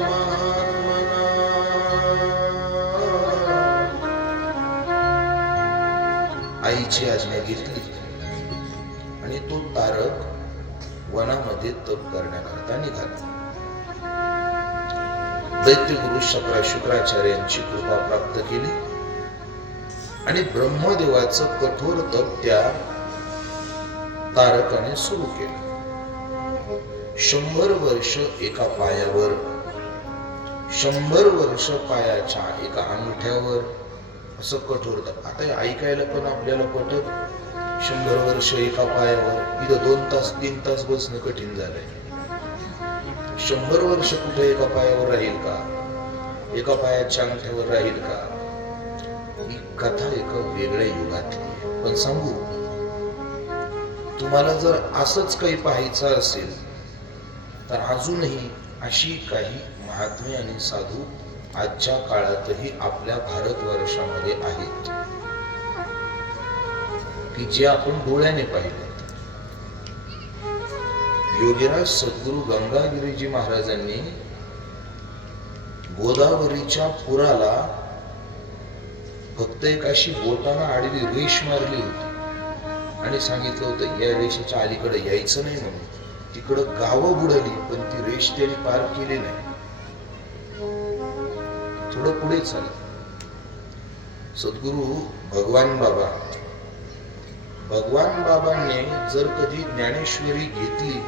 महात्मना. आईची आज्ञा घेतली आणि तो तारक वनामध्ये तप करण्याकरता निघाला. दैत्यगुरु शुक्राचार्यांची कृपा प्राप्त केली आणि ब्रह्मदेवाचं कठोर तप त्या तारकाने सुरू केलं. 100 वर्ष एका पायावर, 100 वर्ष पायाच्या एका अंगठ्यावर, असं कठोर तप. आता ऐकायला पण आपल्याला पटत, 100 वर्ष एका पायावर. इथं 2 तास 3 तास बसणं कठीण झालंय. 100 वर्ष कुठे एका पायावर राहील का? एका पायाच्या अंगठ्यावर राहील का? ही कथा एका वेगळ्या युगातली आहे. पण सांगू, तुम्हाला जर असंच काही पाहायचं असेल तर अजूनही अशी काही महात्मे आणि साधू आजच्या काळातही आपल्या भारतवर्षामध्ये आहेत की जे आपण डोळ्याने पाहिले. योगीराज सद्गुरु गंगागिरीजी महाराजांनी गोदावरीच्या पुराला फक्त एक अशी बोटाने आडवी रेष मारली होती आणि सांगितलं होतं या रेषेच्या अलीकडे यायचं नाही म्हणून. तिकडं गावं बुडाली पण ती रेष त्यांनी पार केली नाही. थोडं पुढे चाल. सद्गुरु भगवान बाबांनी जर कधी ज्ञानेश्वरी घेतली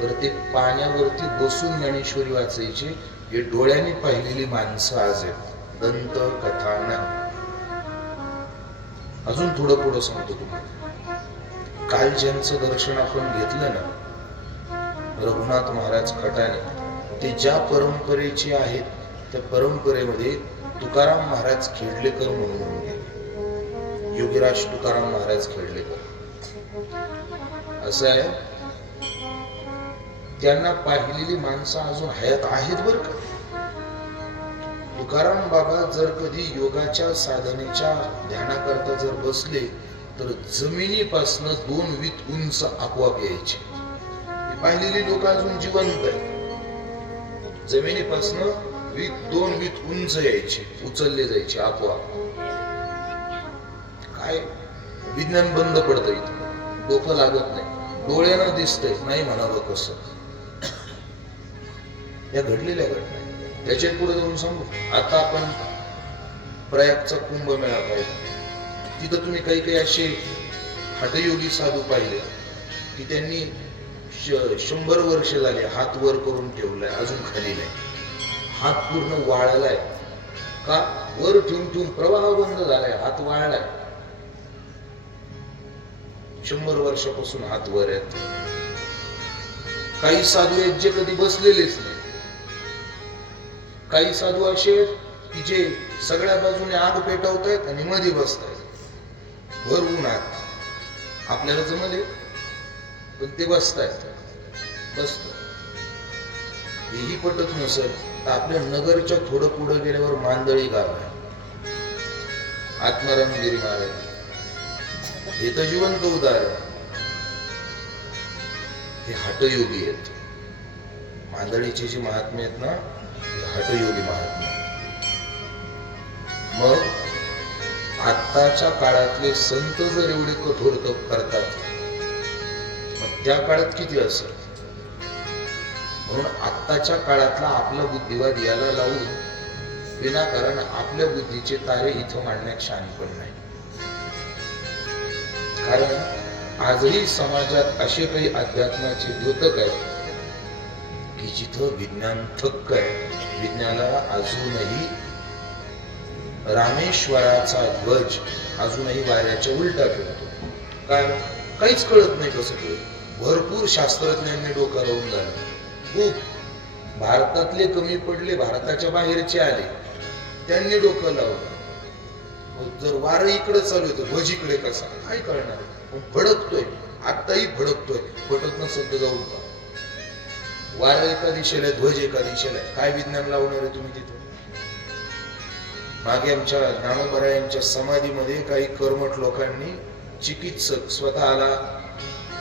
तर ते पाण्यावरती बसून ज्ञानेश्वरी वाचायचे. हे डोळ्याने पाहिलेली माणसं आज आहेत. दंत कथा नाही. अजून थोडं पुढं सांगतो तुम्हाला. काल ज्यांचं दर्शन आपण घेतलं ना, रघुनाथ महाराज खटाने, ते ज्या परंपरेचे आहेत त्या परंपरेमध्ये तुकाराम महाराज खेडलेकर म्हणून गेले. योगीराज तुकाराम महाराज खेडलेकर. असं आहे, त्यांना पाहिलेली माणसं अजून हयात आहेत बरं का. तुकाराम बाबा जर कधी योगाच्या साधनेच्या ध्यानाकरता जर बसले तर जमिनीपासून 2 वीत उंच आपोआप यायचे. पाहिलेली लोक अजून जिवंत आहेत. जमिनीपासून 2 वीत उंच यायचे, उचलले जायचे आपोआप. काय विज्ञान बंद पडतं इथं, डोकं लागत नाही, डोळ्यानं दिसतंय नाही म्हणावं कसं. या घडलेल्या घटना. त्याच्या पुढे जाऊन सांगू. आता आपण प्रयागचा कुंभमेळा पाहिजे. तिथं तुम्ही काही काही असे हठयोगी साधू पाहिले की त्यांनी 100 वर्ष झाले हात वर करून ठेवलाय, अजून खाली नाही, हात पूर्ण वाळलाय. का? वर ठेवून ठेवून प्रवाह बंद झालाय, हात वाळलाय. 100 वर्षापासून हात वर आहेत. काही साधू आहेत जे कधी बसलेलेच नाही. काही साधू असे की जे सगळ्या बाजूने आग पेटवतायत आणि मध्ये बसतायत भर उन्हात. आपल्याला जमले पण ते बसतायत. हेही पटत नसेल तर आपल्या नगरच्या थोडं पुढे गेल्यावर मांदळी गाव आहे, आत्माराम गिरी महाराज, हे तर जिवंत उदाहरण. हे हठयोगी आहेत. मांदळीचे जे महात्मे आहेत ना, हे हठयोगी महात्मे. मग आत्ताच्या काळातले संत जर एवढे कठोर तप करतात, मग त्या काळात किती असेल? म्हणून आत्ताच्या काळातला आपला बुद्धिवाद याला लावून विनाकारण आपल्या बुद्धीचे तारे इथं मांडण्यात शहाणपण नाही. कारण आजही समाजात असे काही अध्यात्माचे द्योतक आहेत की जिथं विज्ञान थक्क आहे. विज्ञानाला अजूनही रामेश्वराचा ध्वज अजूनही वाऱ्याच्या उलटा फिरतो. कारण काहीच कळत नाही कसं कळत. भरपूर शास्त्रज्ञांनी डोकं लावून झालं. खूप भारतातले कमी पडले, भारताच्या बाहेरचे आले, त्यांनी डोकं लावलं. जर वार इकडे चालू आहे तर ध्वज इकडे कसा, काय कळणार? भडकतोय, आताही भडकतोय. पटत नसेल तर जाऊन का, वार एका दिशेला, ध्वज एका दिशेला, काय विज्ञान लावणार आहे तुम्ही तिथे? मागे आमच्या ज्ञानोबरायांच्या समाधीमध्ये काही कर्मठ लोकांनी, चिकित्सक, स्वतःला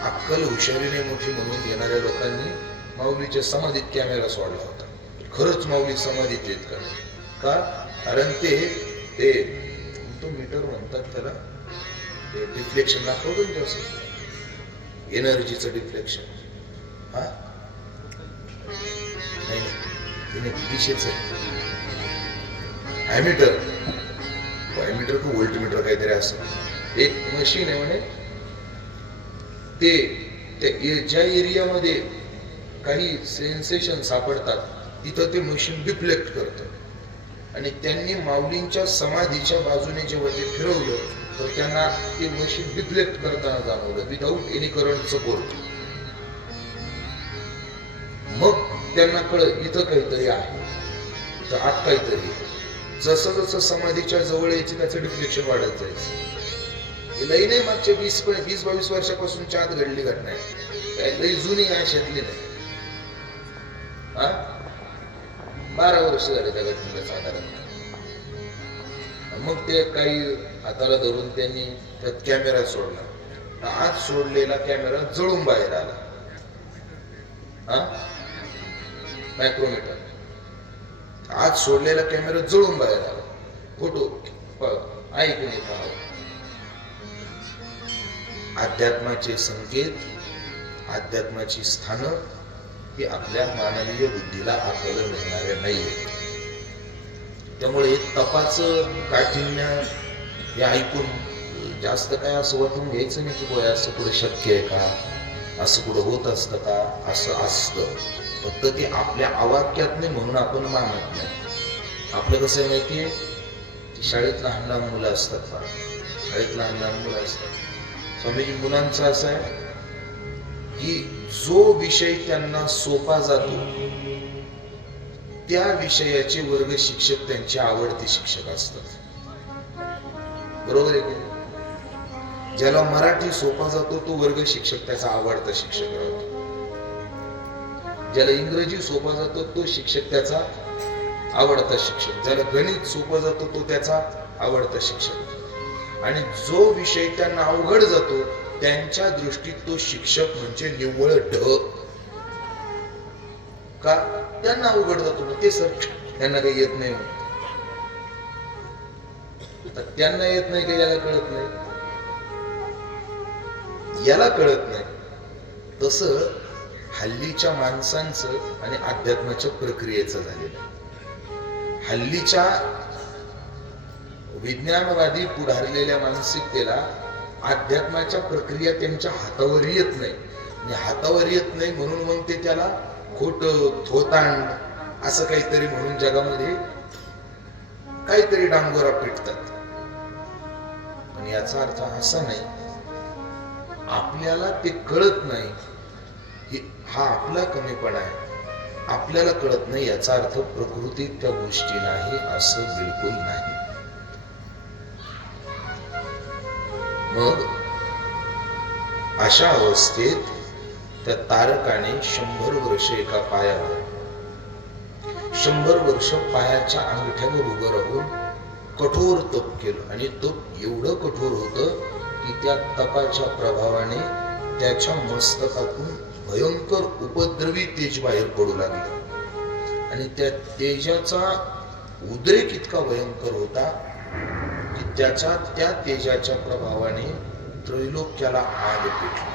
अक्कल हुशारीने मोठी म्हणून घेणाऱ्या लोकांनी माऊलीच्या समाधीत कॅमेरा सोडला होता. खरंच माऊली समाधीत येत का? कारण ते तो मीटर म्हणतात त्याला, ते डिफ्लेक्शन दाखवतो ना, असं एनर्जीचं डिफ्लेक्शन. हा नाही, दिशेच आहे. ॲमीटर का व्होल्टमीटर काहीतरी असं एक मशीन आहे म्हणे. ते ज्या एरियामध्ये काही सेन्सेशन सापडतात तिथं ते मशीन डिफ्लेक्ट करतं. आणि त्यांनी माऊलींच्या समाधीच्या बाजूने जेव्हा ते फिरवलं तर त्यांना ते मशीन डिफ्लेक्ट करताना जाणवलं, विदाऊट एनी करंट सपोर्ट. मग त्यांना कळलं इथं काहीतरी आहे, इथं आत काहीतरी आहे. जसं जसं समाधीच्या जवळ यायची त्याचं डिफ्लेक्शन वाढत जायचं. लई नाही, मागच्या 20-22 वर्षापासूनच्या आत घडली घटना आहे, लई जुनी आशातली नाही. 12 वर्ष झाले त्या घटनेला साधारण. मग ते काही हाताला धरून त्यांनी त्यात कॅमेरा सोडला. आत सोडलेला कॅमेरा जळून बाहेर आला. मायक्रोमीटर आत सोडलेला कॅमेरा जळून बाहेर आला. फोटो ऐकून येत. अध्यात्माचे संकेत, अध्यात्माची स्थानं ही आपल्या मानवीय बुद्धीला आकलन होणारे नाहीये. त्यामुळे तपाचं काठिण्य हे ऐकून जास्त काय असं वाटून घ्यायचं नाही की बोय असं पुढे शक्य आहे का, असं पुढे होत असतं का. असं असतं, फक्त ते आपल्या अवाक्यात नाही म्हणून आपण मानत नाही. आपलं कसं आहे माहितीये, शाळेत लहान लहान मुलं असतात ना, शाळेत लहान लहान मुलं असतात. स्वामीजी मुलांचं असं आहे की जो विषय त्यांना सोपा जातो त्या विषयाचे वर्ग शिक्षक त्यांचे आवडते शिक्षक असतात. बरोबर आहे की? ज्याला मराठी सोपा जातो तो वर्ग शिक्षक त्याचा आवडता शिक्षक राहतो. ज्याला इंग्रजी सोपा जातो तो शिक्षक त्याचा आवडता शिक्षक. ज्याला गणित सोपा जातो तो त्याचा आवडता शिक्षक. आणि जो विषय त्यांना अवघड जातो त्यांच्या दृष्टीत तो शिक्षक म्हणजे निव्वळ ढ. का? त्यांना अवघड जातो ते सर, त्यांना काही येत नाही. त्यांना येत नाही का याला कळत नाही? याला कळत नाही. तसं हल्लीच्या माणसांचं आणि अध्यात्माच्या प्रक्रियेचं झालेलं. हल्लीच्या विज्ञानवादी पुढारलेल्या मानसिकतेला अध्यात्माच्या प्रक्रिया त्यांच्या हातावर येत नाही, आणि हातावर येत नाही म्हणून मग ते त्याला खोट थोतांड असं काहीतरी म्हणून जगामध्ये काहीतरी डांगोरा पिटतात. पण याचा अर्थ असा नाही, आपल्याला ते कळत नाही हा आपला कमीपणा आहे. आपल्याला कळत नाही याचा अर्थ प्रकृतीत त्या गोष्टी नाही असं बिलकुल नाही. मग अशा अवस्थेत त्या तारकाने 100 वर्ष एका पायावर, 100 वर्ष पायाच्या अंगठ्यावर उभं राहून कठोर तप केलं. आणि तप एवढं कठोर होतं की त्या तपाच्या प्रभावाने त्याच्या मस्तकातून भयंकर उपद्रवी तेज बाहेर पडू लागले. आणि त्या तेजाचा उद्रेक इतका भयंकर होता की त्या तेजाच्या प्रभावाने त्रैलोक्याला आग पेटली,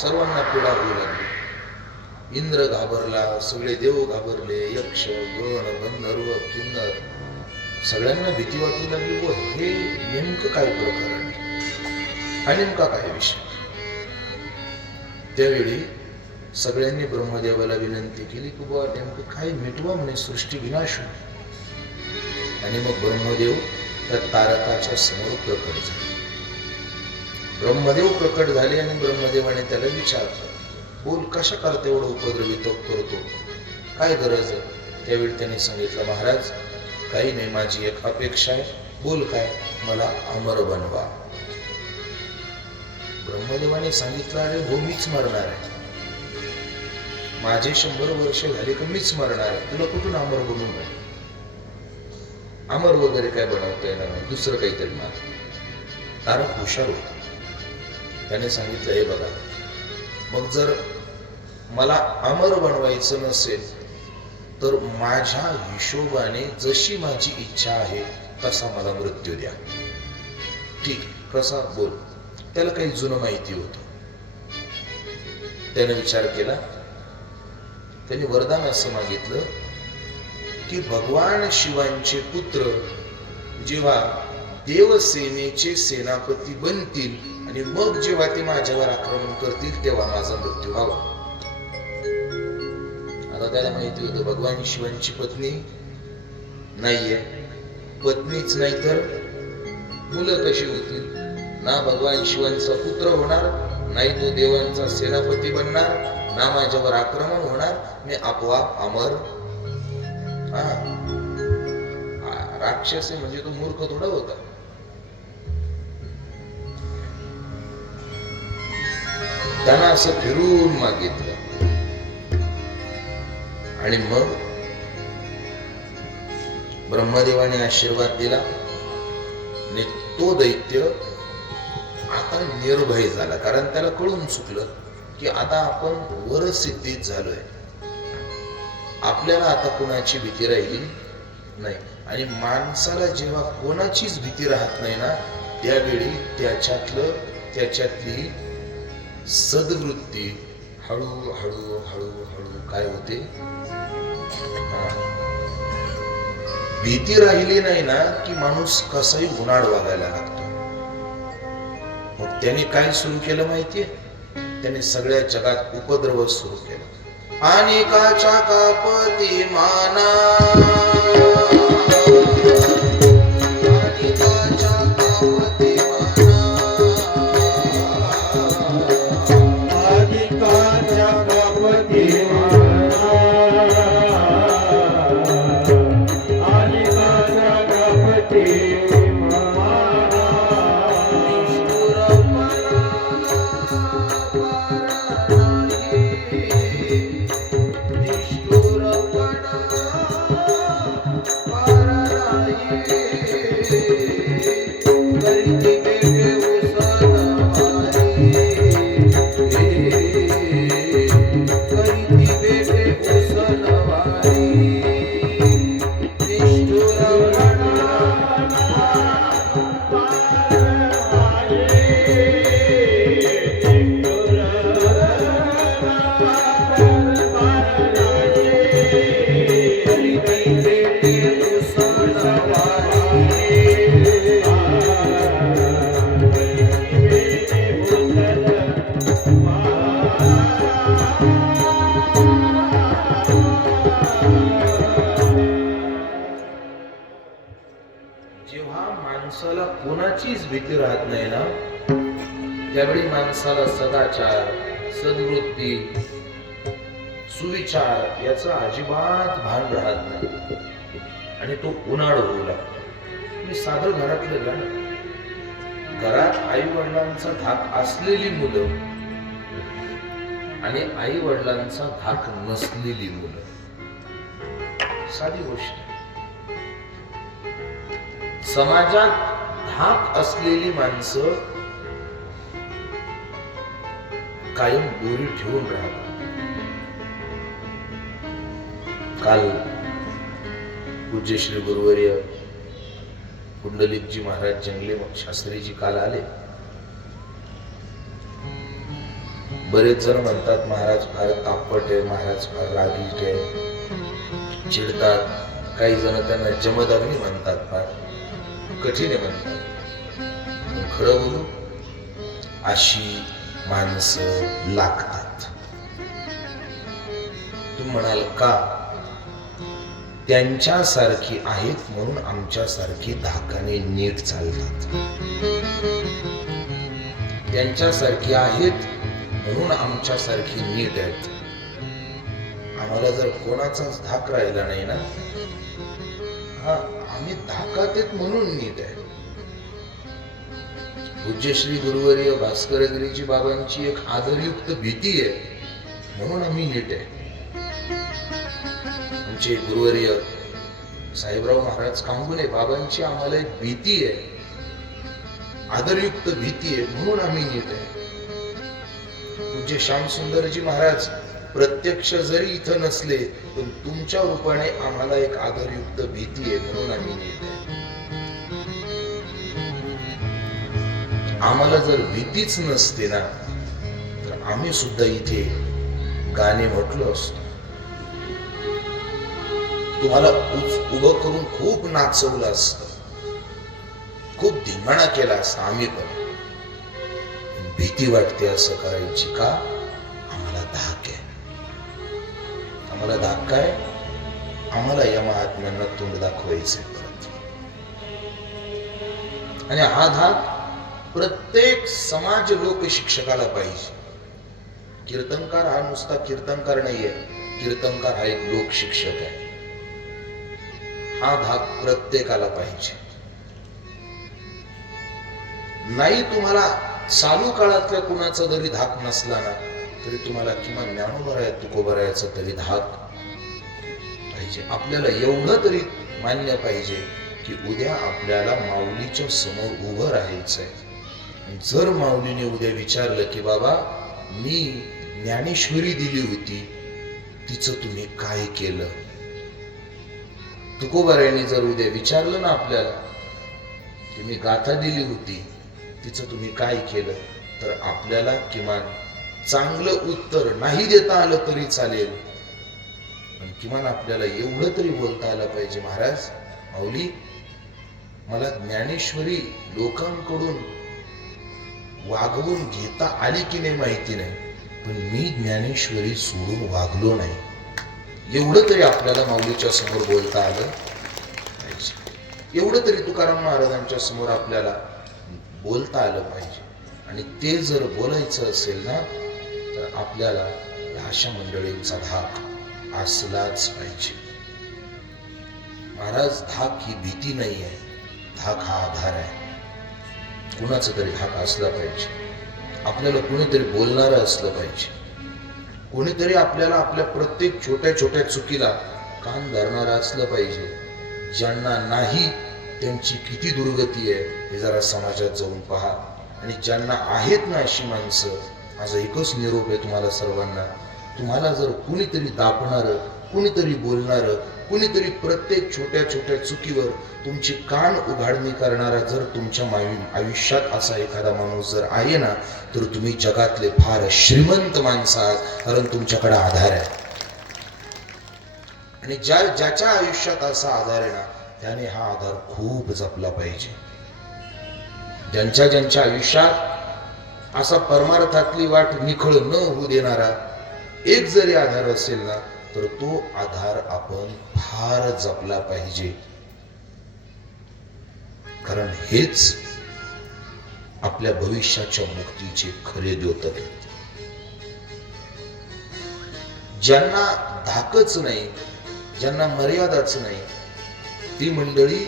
सर्वांना पीडा होऊ लागली. इंद्र घाबरला, सगळे देव घाबरले, यक्ष गण गंधर्व किन्नर सगळ्यांना भीती वाटू लागली. व हे नेमकं काय प्रकरण आहे, हा नेमका काय विषय. त्यावेळी सगळ्यांनी ब्रह्मदेवाला विनंती केली की बुवा नेमकं काय मिटवा म्हणे, सृष्टी विनाश हो. आणि मग ब्रह्मदेव त्या तारकाच्या समोर प्रकट झाले. ब्रह्मदेव प्रकट झाले आणि ब्रह्मदेवाने त्याला विचारलं, बोल कशा करता एवढं उपद्रवी तप करतो, काय गरज आहे. त्यावेळी त्याने सांगितलं, महाराज काही नाही, माझी एक अपेक्षा आहे. बोल काय, मला अमर बनवा. ब्रह्मदेवाने सांगितलं, अरे हो मीच मरणार आहे, माझे 100 वर्ष झाले का मीच मरणार आहे, तुला कुठून अमर बनवू नये. अमर वगैरे काय बनवता येणार नाही, दुसरं काहीतरी मार. तारक हुशार होता, त्याने सांगितलं, हे बघा, मग जर मला अमर बनवायचं नसेल तर माझ्या हिशोबाने जशी माझी इच्छा आहे तसा मला मृत्यू द्या. ठीक आहे, कसा, बोल. त्याला काही जुनं माहिती होतं. त्याने विचार केला, त्यांनी वरदान असं मागितलं की भगवान शिवांचे पुत्र जेव्हा देवसेनेचे सेनापती बनतील आणि मग जेव्हा ते माझ्यावर आक्रमण करतील तेव्हा माझा मृत्यू व्हावा. आता त्याला माहिती होतं भगवान शिवांची पत्नी नाहीये, पत्नीच नाही तर मुलं कशी होतील. ना भगवान शिवांचा पुत्र होणार, नाही तो देवांचा सेनापती बनणार, ना माझ्यावर आक्रमण होणार, मी आपोआप अमर. राक्षस म्हणजे तो मूर्ख थोडा होता. त्यांना असं फिरून मागितलं आणि मग ब्रह्मदेवाने आशीर्वाद दिला आणि तो दैत्य आता निर्भय झाला. कारण त्याला कळून चुकलं की आता आपण वरसिद्धीत झालोय, आपल्याला आता कोणाची भीती राहिली नाही. आणि माणसाला जेव्हा कोणाचीच भीती राहत नाही ना, त्यावेळी त्याच्यातली सद्वृत्ती हळूहळू हळूहळू काय होते, भीती राहिली नाही ना की माणूस कसाही उन्हाळ वागायला लागतो. मग त्याने काय सुरू केलं माहितीये, त्याने सगळ्या जगात उपद्रव सुरू केला. अनेकाच्या कापती माना, अनेकाच्या कापती माना, अनेकाच्या कापती माना, अनेकाच्या कापती मरणाचीच भीती राहत नाही ना, त्यावेळी माणसाला सदाचार, सद्वृत्ती, सुविचार याचं अजिबात भान राहत नाही आणि तो उन्हाळ होऊ लागतो. मी साधं घरातलं गाणं, घरात आई वडिलांचा धाक असलेली मुलं आणि आई वडिलांचा धाक नसलेली मुलं, साधी गोष्ट. समाजात धाक असलेली माणसं कायम दोरी ठेवून राहतात. काल पूज्य श्री गुरुवर्य कुंडलिकजी महाराज जंगले शास्त्रीजी काल आले. बरेच जण म्हणतात महाराज फार तापट आहे, महाराज फार रागीट आहे, चिडतात. काही जण त्यांना जमदग्नी म्हणतात, फार कठीण आहे म्हणतात. खरं बोलू, अशी माणसं लागतात. तुम्ही म्हणाल का? त्यांच्यासारखी आहेत म्हणून आमच्यासारखी धाकाने नीट चालतात. त्यांच्यासारखी आहेत म्हणून आमच्यासारखी नीट आहेत. आम्हाला जर कोणाचाच धाक राहिला नाही ना, आम्ही धाकात आहेत म्हणून नीट आहे. पूज्य श्री गुरुवर्य भास्करगिरीजी बाबांची एक आदरयुक्त भीती आहे म्हणून आम्ही नीट आहे. आमचे गुरुवर्य साहेबराव महाराज कांगुने बाबांची आम्हाला एक भीती आहे, आदरयुक्त भीती आहे म्हणून आम्ही नीट आहे. पूज्य श्यामसुंदरजी महाराज प्रत्यक्ष जरी इथं नसले पण तुमच्या रूपाने आम्हाला एक आदरयुक्त भीती आहे म्हणून आम्ही नीट आहे. आम्हाला जर भीतीच नसते ना तर आम्ही सुद्धा इथे गाणे म्हटलो असतो. तुम्हाला उभं करून खूप नाचवलं असतं, खूप धिंगाणा केला असता आम्ही पण. भीती वाटते असं करायची का? आम्हाला धाक आहे. आम्हाला धाक काय? आम्हाला या महात्म्यांना तोंड दाखवायचंय परत. आणि हा धाक प्रत्येक समाज लोक शिक्षकाला पाहिजे. कीर्तनकार हा नुसता कीर्तनकार नाहीये, कीर्तनकार हा एक लोक शिक्षक आहे. हा धाक प्रत्येकाला पाहिजे. नाही तुम्हाला चालू काळातल्या कुणाचा जरी धाक नसला ना तरी तुम्हाला किमान ज्ञानोबराया तुकोबरायाचा तरी धाक पाहिजे. आपल्याला एवढं तरी मान्य पाहिजे की उद्या आपल्याला माऊलीच्या समोर उभं राहायचंय. जर माऊलीने उद्या विचारलं की बाबा मी ज्ञानेश्वरी दिली होती तिचं तुम्ही काय केलं, तुकोबारायांनी जर उद्या विचारलं ना आपल्याला की मी गाथा दिली होती तिचं तुम्ही काय केलं, तर आपल्याला किमान चांगलं उत्तर नाही देता आलं तरी चालेल, पण किमान आपल्याला एवढं तरी बोलता आलं पाहिजे, महाराज माऊली मला ज्ञानेश्वरी लोकांकडून वागवून घेता आली की नाही माहिती नाही, पण मी ज्ञानेश्वरी सोडून वागलो नाही. एवढं तरी आपल्याला माऊलीच्या समोर बोलता आलं पाहिजे. एवढं तरी तुकाराम महाराजांच्या समोर आपल्याला बोलता आलं पाहिजे. आणि ते जर बोलायचं असेल ना तर आपल्याला अशा मंडळींचा धाक असलाच पाहिजे. महाराज धाक ही भीती नाही आहे, धाक हा आधार आहे. कुणाचा तरी धाक असला पाहिजे. आपल्याला कुणीतरी बोलणारं असलं पाहिजे. कोणीतरी आपल्याला आपल्या प्रत्येक छोट्या छोट्या चुकीला कान धरणारं असलं पाहिजे. ज्यांना नाही त्यांची किती दुर्गती आहे हे जरा समाजात जाऊन पहा. आणि ज्यांना आहेत ना अशी माणसं, माझा एकच निरोप आहे तुम्हाला सर्वांना, तुम्हाला जर कुणीतरी दाबणारं, कुणीतरी बोलणारं, कुणीतरी प्रत्येक छोट्या छोट्या चुकीवर तुमची कान उघाडणी करणारा जर तुमच्या आयुष्यात असा एखादा माणूस जर आहे ना तर तुम्ही जगातले फार श्रीमंत माणसं आहात, कारण तुमच्याकडे आधार आहे. आणि ज्याच्या आयुष्यात असा आधार आहे ना त्याने हा आधार खूप जपला पाहिजे. ज्यांच्या आयुष्यात असा परमार्थातली वाट निखळ न होऊ देणारा एक जरी आधार असेल ना तर तो आधार आपण फार जपला पाहिजे. कारण हेच आपल्या भविष्याच्या मुक्तीचे खरे द्योतक. ज्यांना धाकच नाही, ज्यांना मर्यादाच नाही, ती मंडळी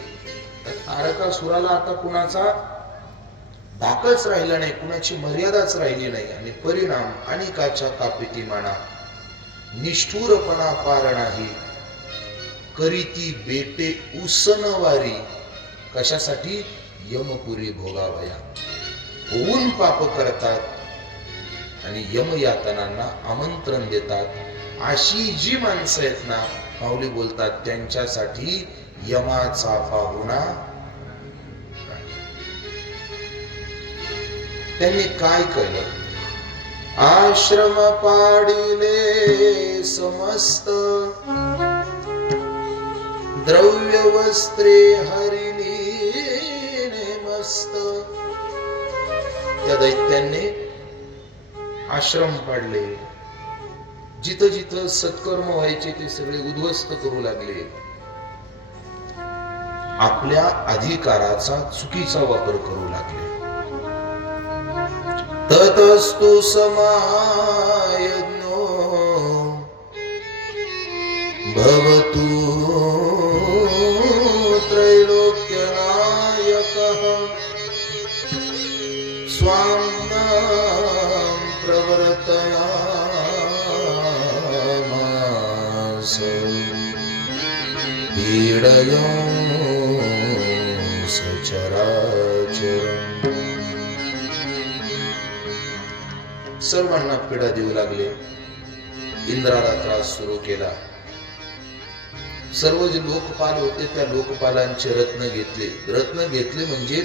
तारकासुराला आता कुणाचा धाकच राहिला नाही, कुणाची मर्यादाच राहिली नाही. आणि परिणाम अनेकाच्या कापिती माना, निष्ठुरपणा पार नाही, करीती बेटे उसनवारी. कशासाठी? यमपुरी भोगावया. होऊन पाप करतात आणि यमयातनांना आमंत्रण देतात. अशी जी माणसं आहेत ना, माऊली बोलतात, त्यांच्यासाठी यमाचा पाहुणा. त्यांनी काय केलं? आश्रम पाडिले समस्त, द्रव्य वस्त्रे हरिणी मस्त. त्या दैत्यांनी आश्रम पाडले, जिथं जिथं सत्कर्म व्हायचे ते सगळे उद्ध्वस्त करू लागले. आपल्या अधिकाराचा चुकीचा वापर करू लागले. ततस्तु समायज्ञो भवतु त्रैलोक्यनायकः, स्वाम्नां प्रवर्तयामास पीडयांस चराचरम्. सर्वांना पीडा देऊ लागले. इंद्राला त्रास सुरू केला. सर्व जे लोकपाल होते त्या लोकपालांचे रत्न घेतले. रत्न घेतले म्हणजे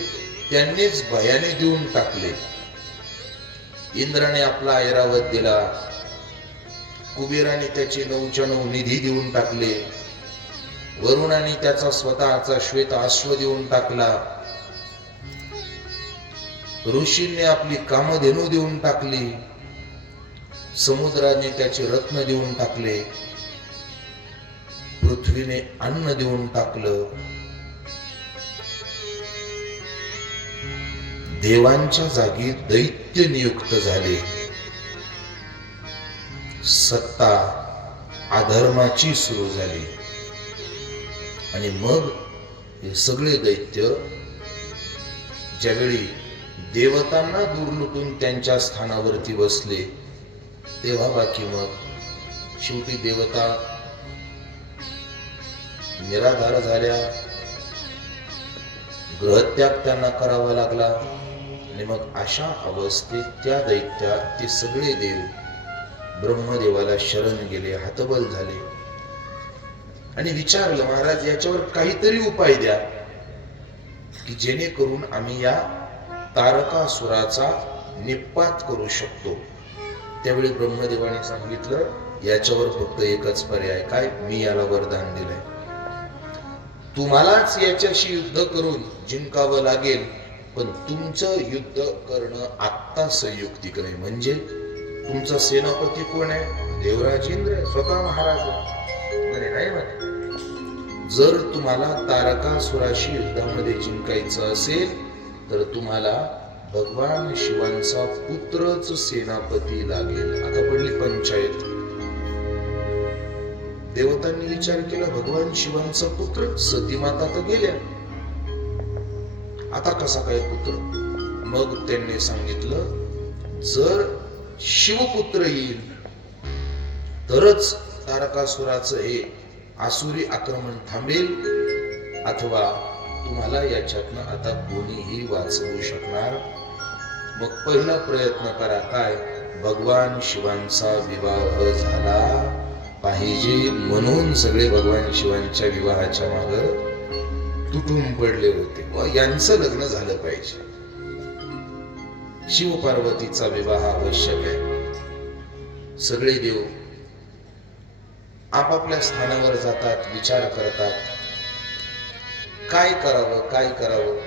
त्यांनीच भयाने देऊन टाकले. इंद्राने आपला ऐरावत दिला, कुबेराने त्याचे 9 निधी देऊन टाकले, वरुणाने त्याचा स्वतःचा श्वेत अश्व देऊन टाकला, ऋषींनी आपली कामधेनू देऊन टाकली, समुद्राने त्याचे रत्न देऊन टाकले, पृथ्वीने अन्न देऊन टाकलं. देवांच्या जागी दैत्य नियुक्त झाले. सत्ता अधर्माची सुरू झाली. आणि मग हे सगळे दैत्य ज्यावेळी देवतांना दूर लुटून त्यांच्या स्थानावरती बसले, तेव्हा बाकी मग शेवटी देवता निराधार झाल्या, ग्रहत्याग त्यांना करावा लागला. आणि मग अशा अवस्थेत त्या दैत्या ते सगळे देव ब्रह्मदेवाला शरण गेले, हतबल झाले आणि विचारलं, महाराज याच्यावर काहीतरी उपाय द्या की जेणेकरून आम्ही या तारकासुराचा निपात करू शकतो. त्यावेळी ब्रह्मदेवाने सांगितलं, याच्यावर फक्त एकच पर्याय. काय? मी याला वरदान दिलंय, तुम्हालाच याच्याशी युद्ध करून जिंकावं लागेल, पण तुमचं युद्ध करणं आत्ता संयुक्तिक नाही. म्हणजे तुमचा सेनापती कोण आहे? देवराज इंद्र, स्वतः महाराज. नाही म्हणे, जर तुम्हाला तारकासुराशी युद्धामध्ये जिंकायचं असेल तर तुम्हाला भगवान शिवांचा पुत्रच सेनापती लागेल. आता पडली पंचायत. देवतांनी विचार केला, भगवान शिवांचा पुत्र, सतीमाता तर गेल्या, आता कसा काय पुत्र? मग त्यांनी सांगितलं, जर शिवपुत्र येईल तरच तारकासुराचं हे आसुरी आक्रमण थांबेल, अथवा तुम्हाला याच्यातनं आता कोणीही वाचवू शकणार. मग पहिला प्रयत्न करा. काय? भगवान शिवांचा विवाह झाला पाहिजे. म्हणून सगळे भगवान शिवांच्या विवाहाच्या मागे तुटून पडले होते. यांचं लग्न झालं पाहिजे. शिव पार्वतीचा विवाह आवश्यक आहे. सगळे देव आपापल्या स्थानावर जातात, विचार करतात काय करावं काय करावं.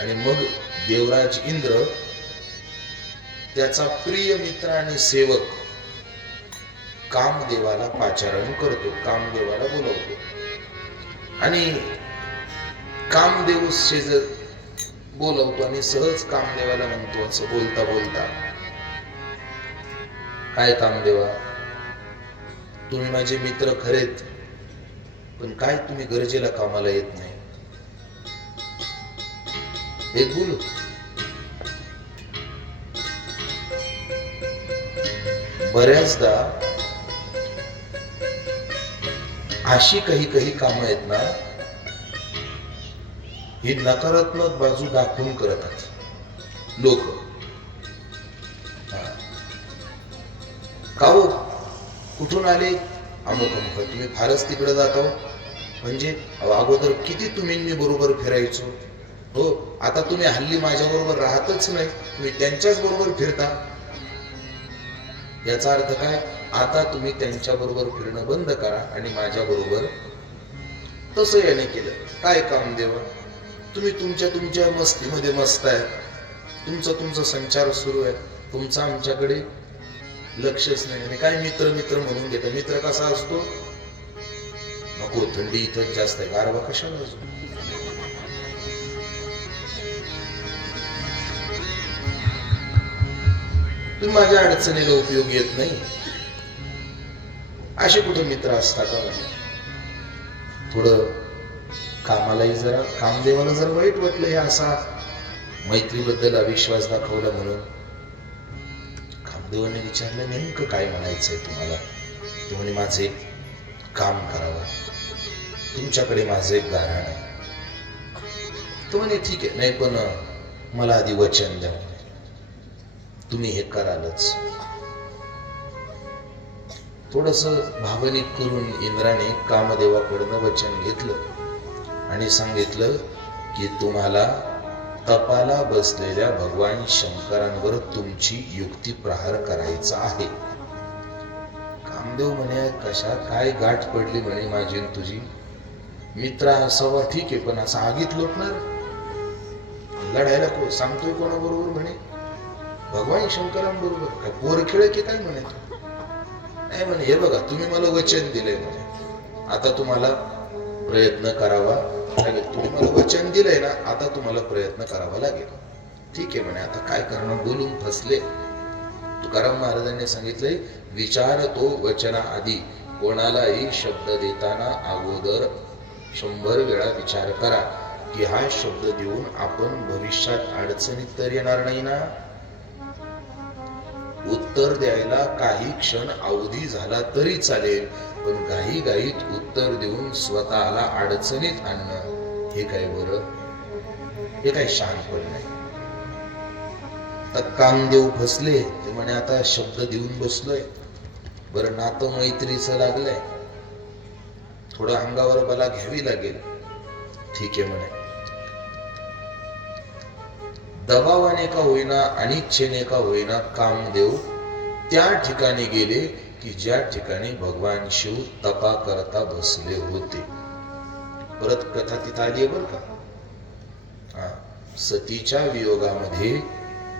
आणि मग देवराज इंद्र त्याचा प्रिय मित्र आणि सेवक कामदेवाला पाचारण करतो, कामदेवाला बोलवतो. आणि कामदेव बोलवतो आणि सहज कामदेवाला म्हणतो असं बोलता बोलता, काय कामदेवा, तुम्ही माझे मित्र खरेत, पण काय तुम्ही गरजेला कामाला येत नाही. एक बोलू, बऱ्याचदा अशी काही कामं आहेत ना, ही नकारात्मक बाजू दाखवून करतात लोक. का हो, कुठून आले, अमुक अमुक, तुम्ही फारच तिकडे जातो. म्हणजे अगोदर किती तुम्ही मी बरोबर फिरायचो, हो, आता तुम्ही हल्ली माझ्या बरोबर राहतच नाही, तुम्ही त्यांच्याच बरोबर फिरता. याचा अर्थ काय, आता तुम्ही त्यांच्या बरोबर फिरणं बंद करा आणि माझ्या बरोबर. तसं याने केलं. काय कामदेवा, तुम्ही तुमच्या मस्तीमध्ये मस्त आहे, तुमचा संचार सुरू आहे, तुमचा आमच्याकडे लक्षच नाही. आणि काय मित्र मित्र म्हणून घेता. मित्र कसा असतो, नको थंडी इथं जास्त आहे, गारवा कशाला असतो. तुम्ही माझ्या अडचणीला उपयोग येत नाही, असे कुठे मित्र असता का. थोडं कामालाही जरा, कामदेवाला जरा वाईट वाटलं हे असा मैत्रीबद्दल अविश्वास दाखवला म्हणून. कामदेवाने विचारलं, नेमकं काय म्हणायचंय तुम्हाला. ते म्हणे, माझे एक काम करावं, तुमच्याकडे माझं एक गाऱ्हाण आहे. तो म्हणे, ठीक आहे, नाही पण मला आधी वचन द्या, तुम्ही हे करालच. थोडस भावनिक करून इंद्राने कामदेवाकडनं वचन घेतलं आणि सांगितलं की तुम्हाला तपाला बसलेल्या भगवान शंकरांवर तुमची युक्ती प्रहार करायचा आहे. कामदेव म्हणे, कशा काय गाठ पडली म्हणे माझी तुझी. मित्र असावा ठीक आहे, पण असा आगीत लोटणार, लढायला सांगतोय कोणाबरोबर म्हणे, भगवान शंकरांबरोबर. काय पोर खेळ की काय म्हणे. नाही म्हणे, हे बघा तुम्ही मला वचन दिलंय म्हणे, आता तुम्हाला प्रयत्न करावा लागेल. तुम्ही मला वचन दिलंय ना, आता तुम्हाला प्रयत्न करावा लागेल. ठीक आहे म्हणे, आता काय करणार, बोलून फसले. तुकाराम महाराजांनी सांगितलंय, विचार तो वचना आधी, कोणालाही शब्द देताना अगोदर 100 वेळा विचार करा की हा शब्द देऊन आपण भविष्यात अडचणीत तर येणार नाही ना. उत्तर द्यायला काही क्षण अवधी झाला तरी चालेल, पण घाईघाईत उत्तर देऊन स्वतःला अडचणीत आणणं हे काय बरं, हे काय शहाणपण नाही. तर कामदेव फसले. ते म्हणे, आता शब्द देऊन बसलोय, बरं नातं मैत्रीचं लागलंय, थोडं अंगावर बला घ्यावी लागेल. ठीक आहे म्हणे, दबावाने का होईना, अनिच्छेने का होईना, कामदेव त्या ठिकाणी गेले की ज्या ठिकाणी भगवान शिव तपा करता बसले होते. परत कथा तिथं आली आहे बर का. सतीच्या वियोगामध्ये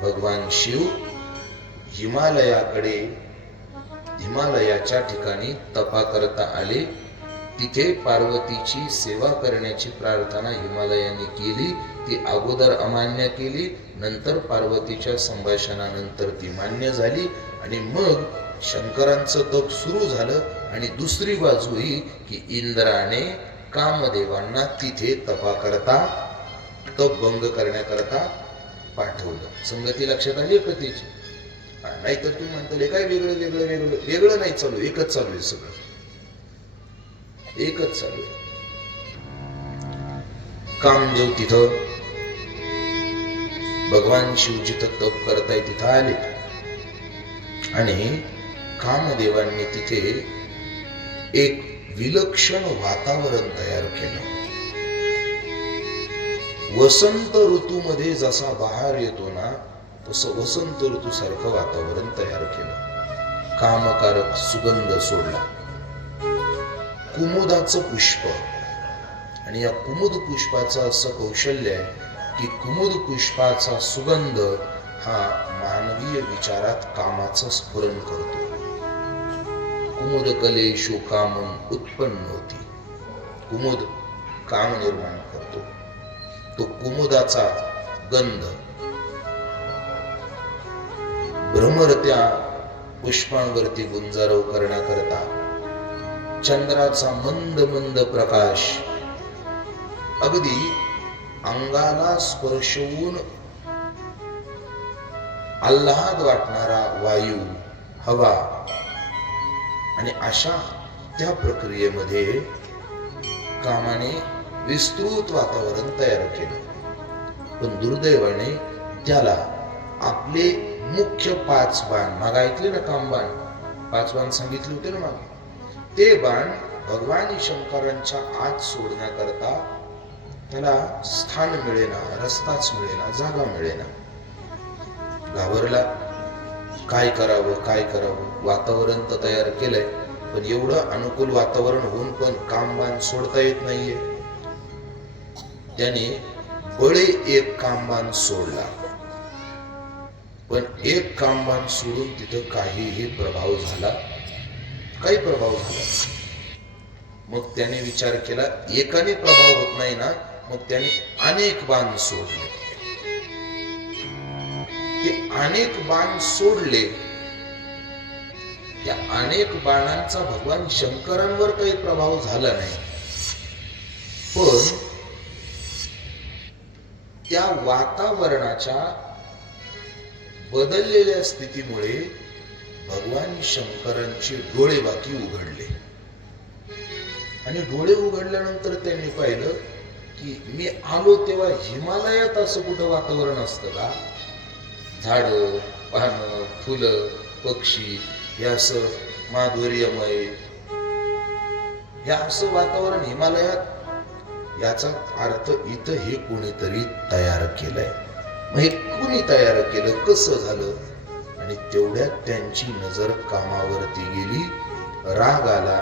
भगवान शिव हिमालयाच्या ठिकाणी तपा करता आले. तिथे पार्वतीची सेवा करण्याची प्रार्थना हिमालयाने केली. ती अगोदर अमान्य केली, नंतर पार्वतीच्या संभाषणानंतर ती मान्य झाली आणि मग शंकरांचं तप सुरू झालं. आणि दुसरी बाजू ही की इंद्राने कामदेवांना तिथे तपा करता, तप भंग करण्याकरता पाठवलं. संगती लक्षात आली कथेची. नाहीतर तुम्ही म्हणताल काय वेगळं नाही चालू, एकच चालू आहे, सगळं एकच चालू आहे. कामदेव तिथं भगवान शिव जिथं तप करताय तिथं आले आणि कामदेवांनी तिथे एक विलक्षण वातावरण तयार केलं. वसंत ऋतूमध्ये जसा बहार येतो ना, तसं वसंत ऋतू सारखं वातावरण तयार केलं. कामकारक सुगंध सोडला, कुमुदाचं पुष्प. आणि या कुमुद पुष्पाचं असं कौशल्य आहे की कुमुद पुष्पाचा सुगंध हा मानवीय विचारात कामाचं स्फुरण करतो. कुमुद कलेषु कामं उत्पन्न होती. कुमुद काम निर्माण करतो. तो कुमुदाचा गंध, भ्रमरत्या पुष्पांवरती गुंजारव करण्याकरता चंद्राचा मंद मंद प्रकाश, अगदी अंगाला स्पर्श होऊन आल्हाद वाटणारा वायू, हवा, आणि अशा त्या प्रक्रियेमध्ये कामाने विस्तृत वातावरण तयार केलं. पण दुर्दैवाने त्याला आपले मुख्य 5 बाण, माग ऐकले ना कामबाण, 5 बाण सांगितले होते ना मागे, ते बाण भगवान शंकरांच्या आत सोडण्याकरता त्याला स्थान मिळेना, रस्ताच मिळेना, जागा मिळेना. घाबरला. काय करावं, वातावरण तर तयार केलंय, पण एवढं अनुकूल वातावरण होऊन पण कामबाण सोडता येत नाहीये. त्याने बळे एक कामबाण सोडला, पण एक कामबाण सोडून तिथं काही प्रभाव झाला. मग त्याने विचार केला, एकाने प्रभाव होत नाही ना, मग त्याने अनेक बाण सोडले. ते अनेक बाण सोडले, त्या अनेक बाणांचा भगवान शंकरांवर काही प्रभाव झाला नाही, पण त्या वातावरणाच्या बदललेल्या स्थितीमुळे भगवान शंकरांचे डोळे बाकी उघडले. आणि डोळे उघडल्यानंतर त्यांनी पाहिलं की मी आलो तेव्हा हिमालयात असं कुठं वातावरण असतं का? झाडं, पानं, फुलं, पक्षी, हे असं माधुर्यमय, हे असं वातावरण हिमालयात, याचा अर्थ इथं हे कोणीतरी तयार केलंय. मग हे कोणी तयार केलं, कसं झालं? आणि तेवढ्यात त्यांची नजर कामावरती गेली. राग आला,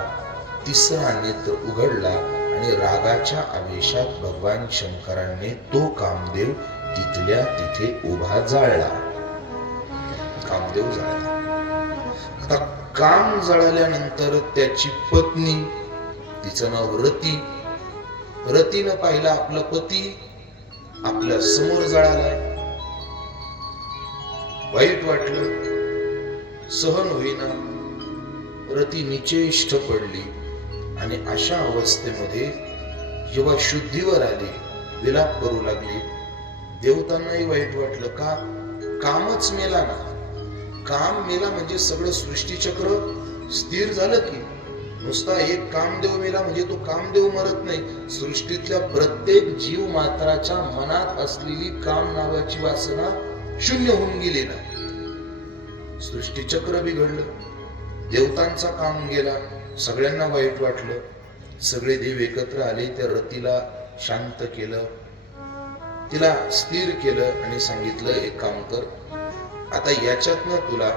तिसरा नेत्र उघडला आणि रागाच्या आवेशात भगवान शंकरांनी तो कामदेव तिथल्या तिथे उभा जाळला. कामदेव जाळला. आता काम जळाल्यानंतर त्याची पत्नी, तिचं नाव रती, रतीनं पाहिला आपला पती आपल्या समोर जळालाय. वाईट वाटलं, सहन होईना. रती निचेष्ट पडली आणि अशा अवस्थेमध्ये जेव्हा शुद्धीवर आली, विलाप करू लागली. देवतांनाही वाईट वाटलं, का? कामच मेला ना. काम मेला म्हणजे सगळं सृष्टीचक्र स्थिर झालं की. नुसता एक कामदेव मेला म्हणजे तो कामदेव मरत नाही. सृष्टीतल्या प्रत्येक जीव मात्राच्या मनात असलेली काम नावाची वासना शून्य होऊन गेली ना. सृष्टीचक्र बिघडलं, देवतांचा काम गेला. सगळ्यांना वाईट वाटलं. सगळे देव एकत्र आले, त्या रतीला शांत केलं, तिला स्थिर केलं आणि सांगितलं, एक काम कर, आता याच्यातनं तुला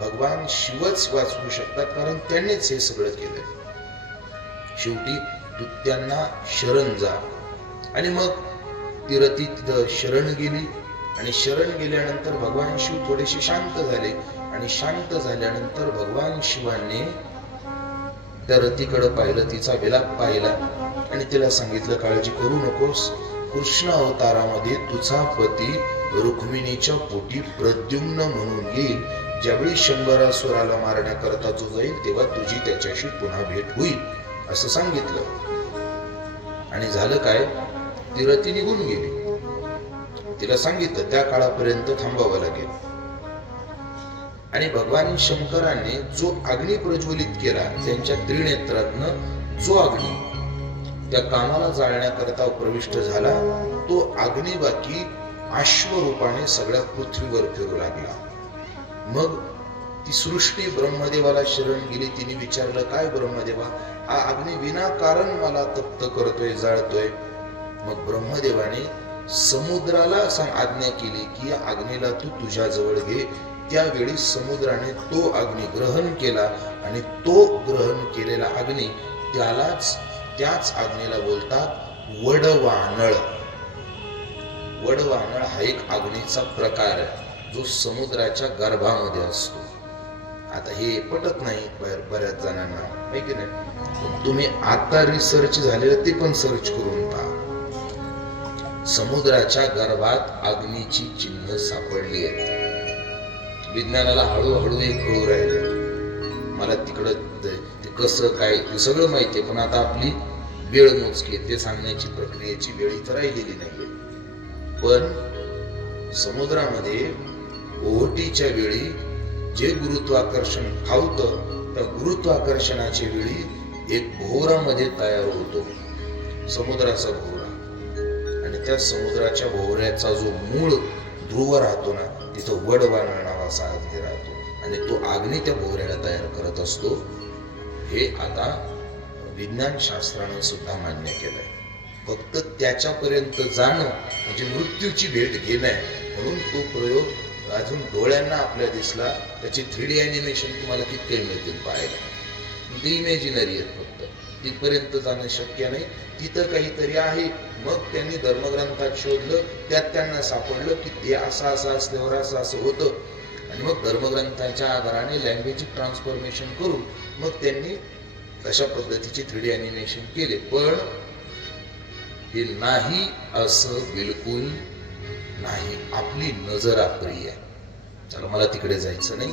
भगवान शिवच वाचवू शकतात, कारण त्यांनीच हे सगळं केलंय. शेवटी तू त्यांना शरण जा. आणि मग ती रती तिथं शरण गेली. आणि शरण गेल्यानंतर भगवान शिव थोडेसे शांत झाले. आणि शांत झाल्यानंतर भगवान शिवाने त्या रतीकडे पाहिलं, तिचा विलाप पाहिला आणि तिला सांगितलं, काळजी करू नकोस, कृष्ण अवतारामध्ये तुझा पती रुक्मिणीच्या पोटी प्रद्युम्न म्हणून येईल. ज्यावेळी शंभरासुराला मारण्याकरता जो जाईल तेव्हा तुझी त्याच्याशी पुन्हा भेट होईल, असं सांगितलं. आणि झालं काय, ती रती निघून गेली. तिला सांगितलं त्या काळापर्यंत थांबावं लागेल. आणि भगवान शंकरांनी जो अग्नी प्रज्वलित केला, त्यांच्या त्रिनेत्रातनं जो अग्नी त्या कामाला जाळण्याकरता प्रविष्ट झाला, तो अग्नी बाकी अश्वरूपाने सगळ्या पृथ्वीवर फिरू लागला. मग ती सृष्टी ब्रह्मदेवाला शरण गेली. तिने विचारलं, काय ब्रह्मदेवा, हा अग्नी विनाकारण मला तप्त करतोय, जाळतोय. मग ब्रह्मदेवाने समुद्राला आज्ञा केली की या अग्नीला तू तुझ्या जवळ घे. त्यावेळी समुद्राने तो अग्नी ग्रहण केला आणि तो ग्रहण केलेला अग्नी त्याच अग्नीला बोलतात वडवानळ. वडवानळ हा एक अग्नीचा प्रकार आहे जो समुद्राच्या गर्भामध्ये असतो. आता हे पटत नाही बऱ्याच जणांना, आहे की नाही? तुम्ही आता रिसर्च झालेलं ते पण सर्च करून पहा. समुद्राच्या गर्भात अग्नीची चिन्ह सापडली आहेत. विज्ञानाला हळूहळू हे कळू राहिले. मला तिकडं ते कसं काय ते सगळं माहितीये, पण आता आपली वेळ मोजकी ते सांगण्याची प्रक्रियेची वेळ इथं राहिलेली नाहीये. पण समुद्रामध्ये ओहोटीच्या वेळी जे गुरुत्वाकर्षण फावतं, त्या गुरुत्वाकर्षणाच्या वेळी एक भोवरामध्ये तयार होतो, समुद्राचा भोवरा. आणि त्या समुद्राच्या भोवऱ्याचा जो मूळ ध्रुव राहतो ना, तिथं वडवानळ नावाचा अग्नी राहतो आणि तो अग्नी त्या भोवऱ्याला तयार करत असतो. हे आता विज्ञान शास्त्रानं सुद्धा मान्य केलंय. फक्त त्याच्यापर्यंत जाणं म्हणजे मृत्यूची भेट घेणं आहे. म्हणून तो प्रयोग अजून डोळ्यांना आपल्या दिसला. त्याची 3D ॲनिमेशन तुम्हाला किती मिळतील पाहायला. ते इमॅजिनरी आहेत, फक्त तिथपर्यंत जाणं शक्य नाही. तिथं काहीतरी आहे. मग त्यांनी धर्मग्रंथात शोधलं, त्यात त्यांना सापडलं की ते असं असल्यावर असं होतं. आणि मग धर्मग्रंथाच्या आधाराने लँग्वेज ट्रान्सफॉर्मेशन करून मग त्यांनी तशा पद्धतीचे 3D ॲनिमेशन केले. पण हे नाही असं बिलकुल नाही. आपली नजर अप्रिय आहे. चला, मला तिकडे जायचं नाही.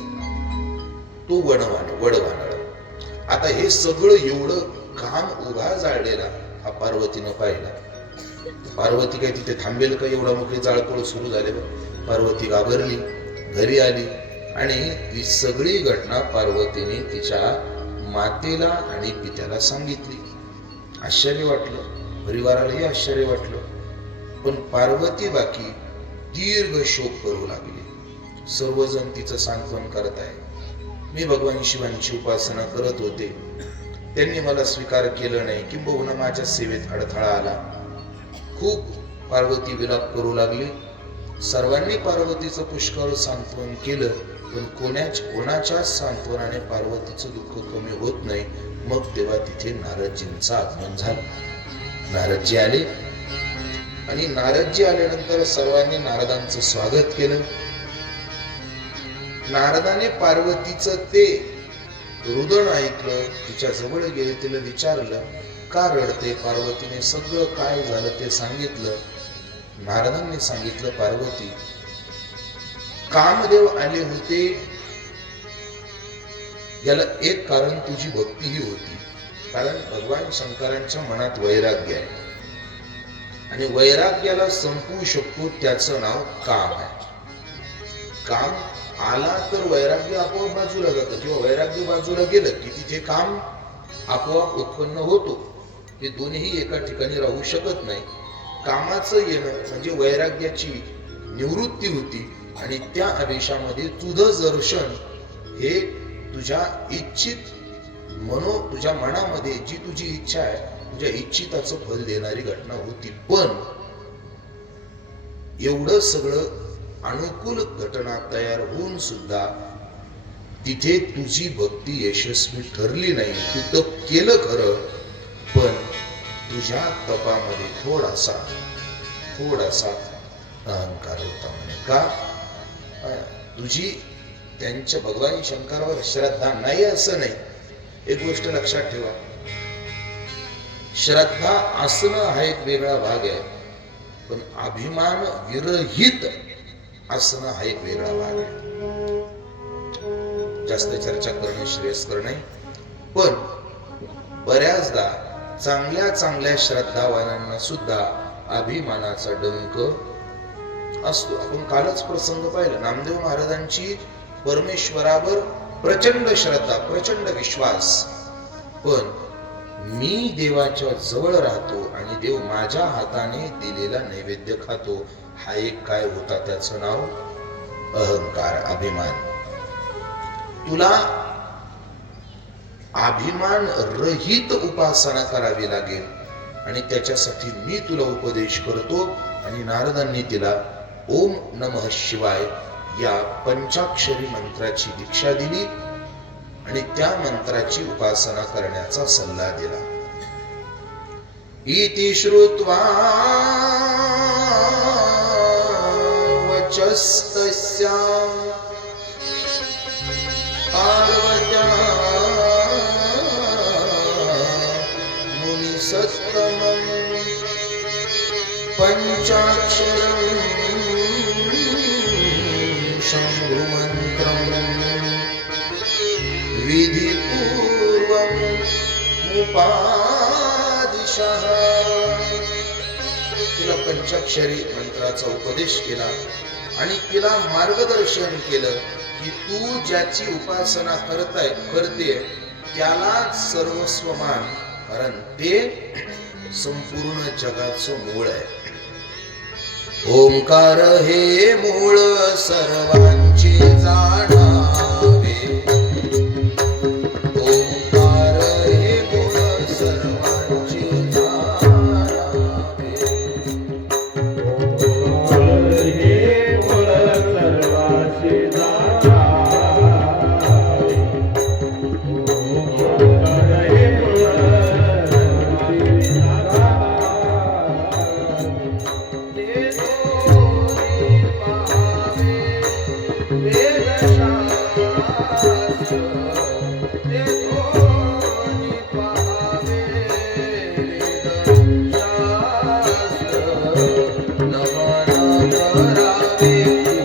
तो वडवानळ. आता हे सगळं एवढं काम उभा जाळलेला हा पार्वतीनं पाहिला. पार्वती काय तिथे थांबेल का? एवढा मोठे जाळपोळ सुरू झाले. पार्वती घाबरली, घरी आली आणि ही सगळी घटना पार्वतीने तिच्या मातेला आणि पित्याला सांगितली. आश्चर्य वाटलं, परिवारालाही आश्चर्य वाटलं. पण पार्वती बाकी दीर्घ शोक करू लागली. सर्वजण तिचं सांत्वन करत आहे. मी भगवान शिवांची उपासना करत होते, त्यांनी मला स्वीकार केलं नाही, किंबहुना माझ्या सेवेत अडथळा आला. खूप पार्वती विलाप करू लागली. सर्वांनी पार्वतीचं पुष्कळ सांत्वन केलं, पण कोणाच्याच सांत्वनाने पार्वतीचं दुःख कमी होत नाही. मग तेव्हा तिथे नारदजींचं आगमन झालं. नारदजी आले आणि नारदजी आल्यानंतर सर्वांनी नारदांचं स्वागत केलं. नारदाने पार्वतीचं ते रुदन ऐकलं, तिच्या जवळ गेले, तिला विचारलं का रडते. पार्वतीने सगळं काय झालं ते सांगितलं. नारदांनी सांगितलं, पार्वती, कामदेव आले होते, याला एक कारण तुझी भक्ती ही होती. कारण भगवान शंकरांच्या मनात वैराग्य आहे आणि वैराग्याला संपवू शकतो त्याचं नाव काम आहे. काम आला तर वैराग्य आपोआप बाजूला जातं, किंवा वैराग्य बाजूला गेलं की तिथे काम आपोआप उत्पन्न होतो. हे दोन्ही एका ठिकाणी राहू शकत नाही. कामाचं येणं म्हणजे वैराग्याची निवृत्ती होती आणि त्या आवेशामध्ये तुझं दर्शन हे तुझ्या इच्छित तुझ्या मनामध्ये जी तुझी इच्छा आहे, तुझ्या इच्छिताचं फल देणारी घटना होती. पण एवढं सगळं अनुकूल घटना तयार होऊन सुद्धा तिथे तुझी भक्ती यशस्वी ठरली नाही. तू तप केलं खरं, पण तुझ्या तपामध्ये थोडासा अहंकार होता. म्हणे का? तुझी त्यांच्या भगवान शंकरावर श्रद्धा नाही असं नाही. एक गोष्ट लक्षात ठेवा, श्रद्धा असणं हा एक वेगळा भाग आहे, पण अभिमान विरहित असणं हा एक वेगळा भाग आहे. जास्त चर्चा करणं श्रेयस्कर नाही. पण बऱ्याचदा चांगल्या श्रद्धावानांना सुद्धा अभिमानाचा डंक असतो. आपण कालच प्रसंग पाहिला, नामदेव महाराजांची परमेश्वरावर प्रचंड श्रद्धा, प्रचंड विश्वास, पण मी देवाच्या जवळ राहतो आणि देव माझ्या हाताने दिलेला नैवेद्य खातो. हा एक काय होता? त्याचं नाव अहंकार, अभिमान. तुला अभिमान रहित उपासना करावी लागेल आणि त्याच्यासाठी मी तुला उपदेश करतो. आणि नारदांनी तिला ओम नमः शिवाय या पंचाक्षरी मंत्राची दीक्षा दिली आणि त्या मंत्राची उपासना करण्याचा सल्ला दिला. इति श्रुत्वा वचस्तस्या पार्वत्या मुनिसत्तमं पंचा विधिपूर्वम् उपादिशः. तिला पंचाक्षरी मंत्राचा उपदेश केला आणि तिला मार्गदर्शन केलं की तू ज्याची उपासना करते त्याला सर्वस्व मान, कारण ते संपूर्ण जगाचं मूळ आहे. ओंकार हे मूळ सर्वांचे जाणावे. ओंकार हे मूळ सर्वांचे जाणावे. ओंकार हे मूळ सर्वांचे जाणावे. ओंकार हे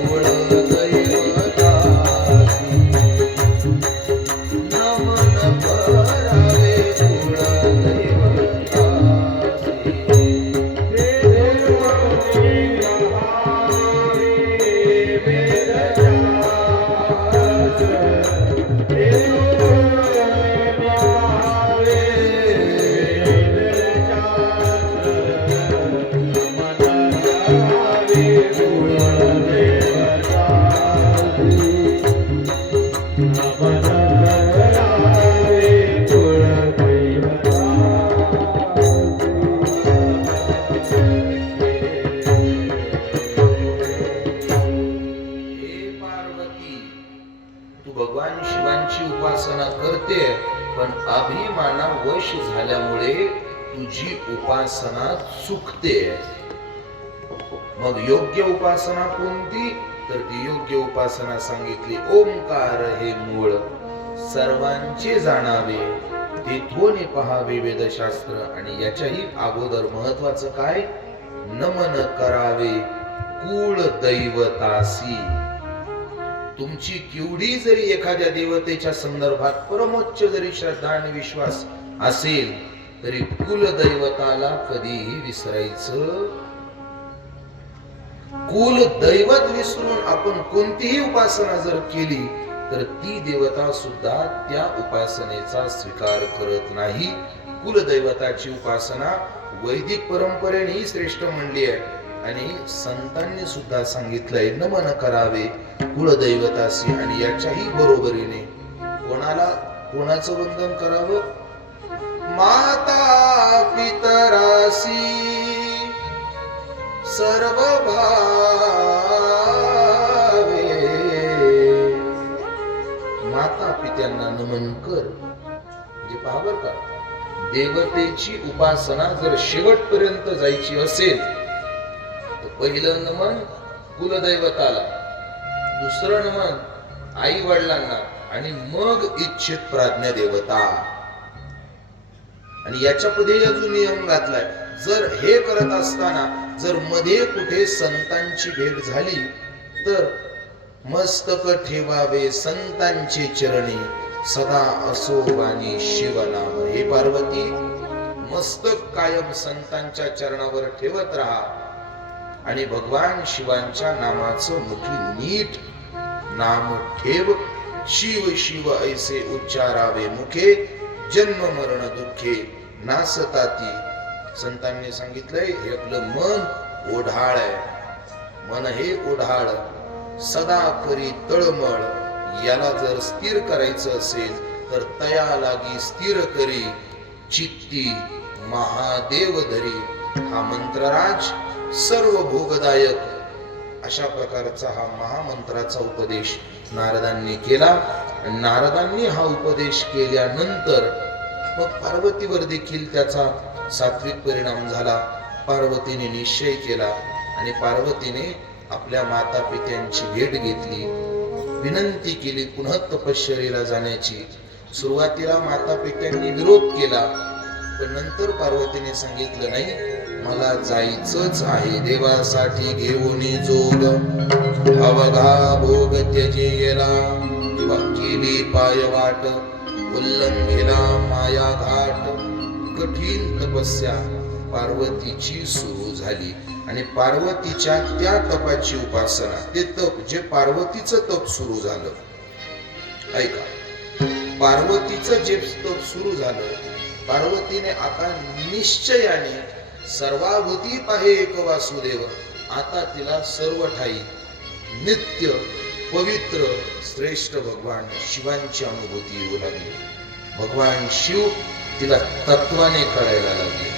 मूळ सर्वांचे भगवान शिवांची उपासना करते, पण अभिमाना वश झाल्यामुळे तुझी उपासना चुकते. मग योग्य उपासना कोणती? तर ती योग्य उपासना सांगितली. ओंकार हे मूळ सर्वांचे जाणावे, तेथून पहावे वेदशास्त्र. आणि याच्याही अगोदर महत्वाचं काय? नमन करावे कुळ दैवतासी. तुमची केवढी जरी एखाद्या देवतेच्या संदर्भात परमोच्च जरी श्रद्धा आणि विश्वास असेल तरी कुलदैवताला कधीही विसरायचं. कुल दैवत विसरून आपण कोणतीही उपासना जर केली तर ती देवता सुद्धा त्या उपासनेचा स्वीकार करत नाही. कुलदैवताची उपासना वैदिक परंपरेने श्रेष्ठ म्हणली आहे आणि संतांनी सुद्धा सांगितलंय नमन करावे कुलदैवतासी. आणि याच्याही बरोबरीने कोणाचं वंदन करावं? माता पितरासी सर्व भावे. माता पित्यांना नमन कर. म्हणजे पावर का, देवतेची उपासना जर शेवटपर्यंत जायची असेल तर पहिलं नमन कुलदैवताला, दुसरं नमन आई वडिलांना आणि मग इच्छित प्राज्ञ देवता. आणि याच्या पुढे अजून नियम घातलाय, जर हे करत असताना जर मध्ये कुठे संतांची भेट झाली तर मस्तक ठेवावे संतांचे चरणी, सदा असो वाणी शिवनाम. हे पार्वती, मस्तक कायम संतांच्या चरणावर ठेवत राहा आणि भगवान शिवांच्या नामाचं मुखी नीट नाम ठेव. शिव शिव ऐसे उच्चारावे मुखे, जन्म मरण दुःखे नासताती. संतांनी सांगितलंय हे आपलं मन ओढाळ आहे. मन हे ओढाळ सदा करी तळमळ. याला जर स्थिर करायचं असेल तर तया लागी स्थिर करी, चित्ती महादेव धरी. हा मंत्रराज सर्व भोगदायक अशा प्रकारचा हा महामंत्राचा उपदेश नारदांनी केला. नारदांनी हा उपदेश केल्यानंतर मग पार्वतीवर देखील त्याचा सात्विक परिणाम झाला. पार्वतीने निश्चय केला आणि पार्वतीने आपल्या माता पित्यांची भेट घेतली, विनंती केली पुन्हा तपश्चर्येला जाण्याची. सुरुवातीला माता पित्यांनी विरोध केला, पण नंतर पार्वतीने सांगितलं नाही, मला जायचंच आहे. देवासाठी घेऊन जोग अवघा भोग त्यजेला, तेव्हा केली पायवाट, उल्लंघिला माया घाट. कठीण तपस्या पार्वतीची सुरू झाली आणि पार्वतीच्या त्या तपाची उपासना, ते तप जे पार्वतीचं तप सुरू झालं. ऐका, पार्वतीचं जे तप सुरू झालं, पार्वतीने आता निश्चयाने सर्वाभूती पाहे एक वासुदेव, आता तिला सर्व ठाई नित्य पवित्र श्रेष्ठ भगवान शिवांची अनुभूती येऊ लागली. भगवान शिव तिला तत्वाने कळायला लागले,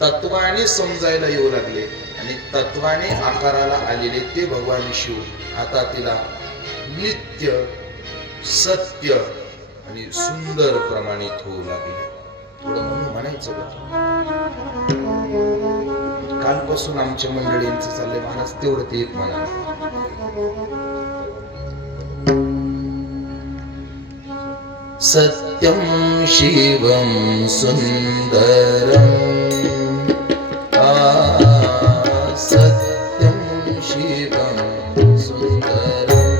तत्वाने समजायला येऊ लागले आणि तत्वाने आकाराला आलेले ते भगवान शिव आता तिला नित्य सत्य आणि सुंदर प्रमाणित होऊ लागले. थोडं म्हणून म्हणायचं बघ, कालपासून आमच्या मंडळींचं चाललंय, महाराज तेवढं ते एक म्हणा. सत्यं शिवं सुंदरं, सत्यं शिवं सुंदरं,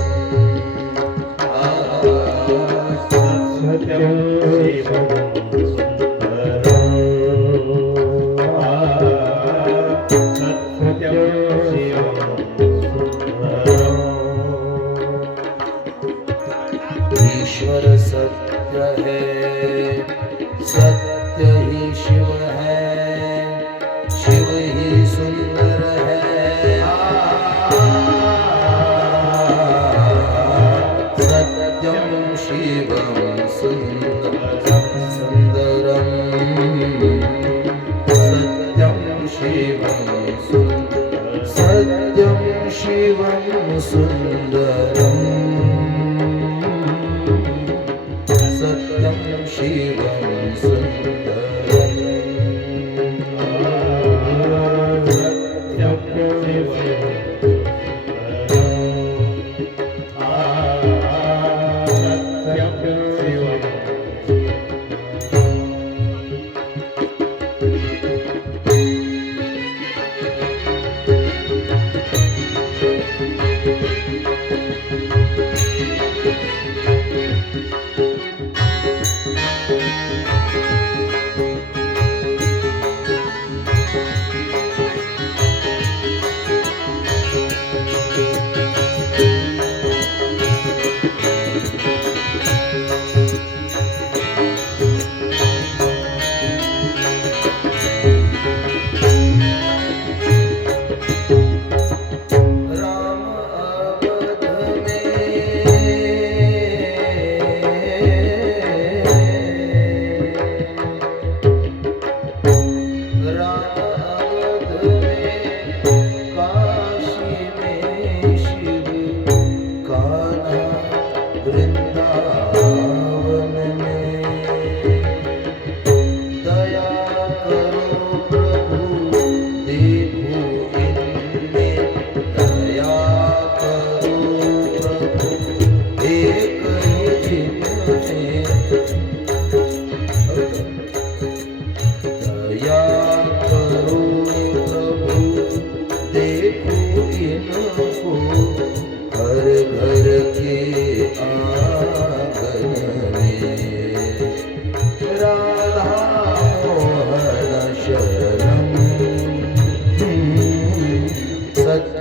सत्यं ईश्वर सत्य है, सत्य ही शिव है, शिव ही सुंदर है. सत्यं शिवं सुंदरं, सत्यं शिवं सुंदरं, सत्यं शिवं सुंदरं, सत्यं शिवं सुंदरं,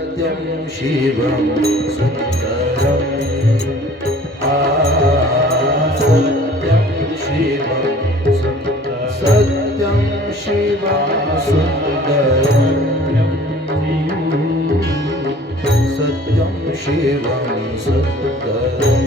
शिवं सुंदरं, सत्यं शिवं सुंदरं, सत्यं शिवं सुंदरं, सत्यं शिवं सुंदरं.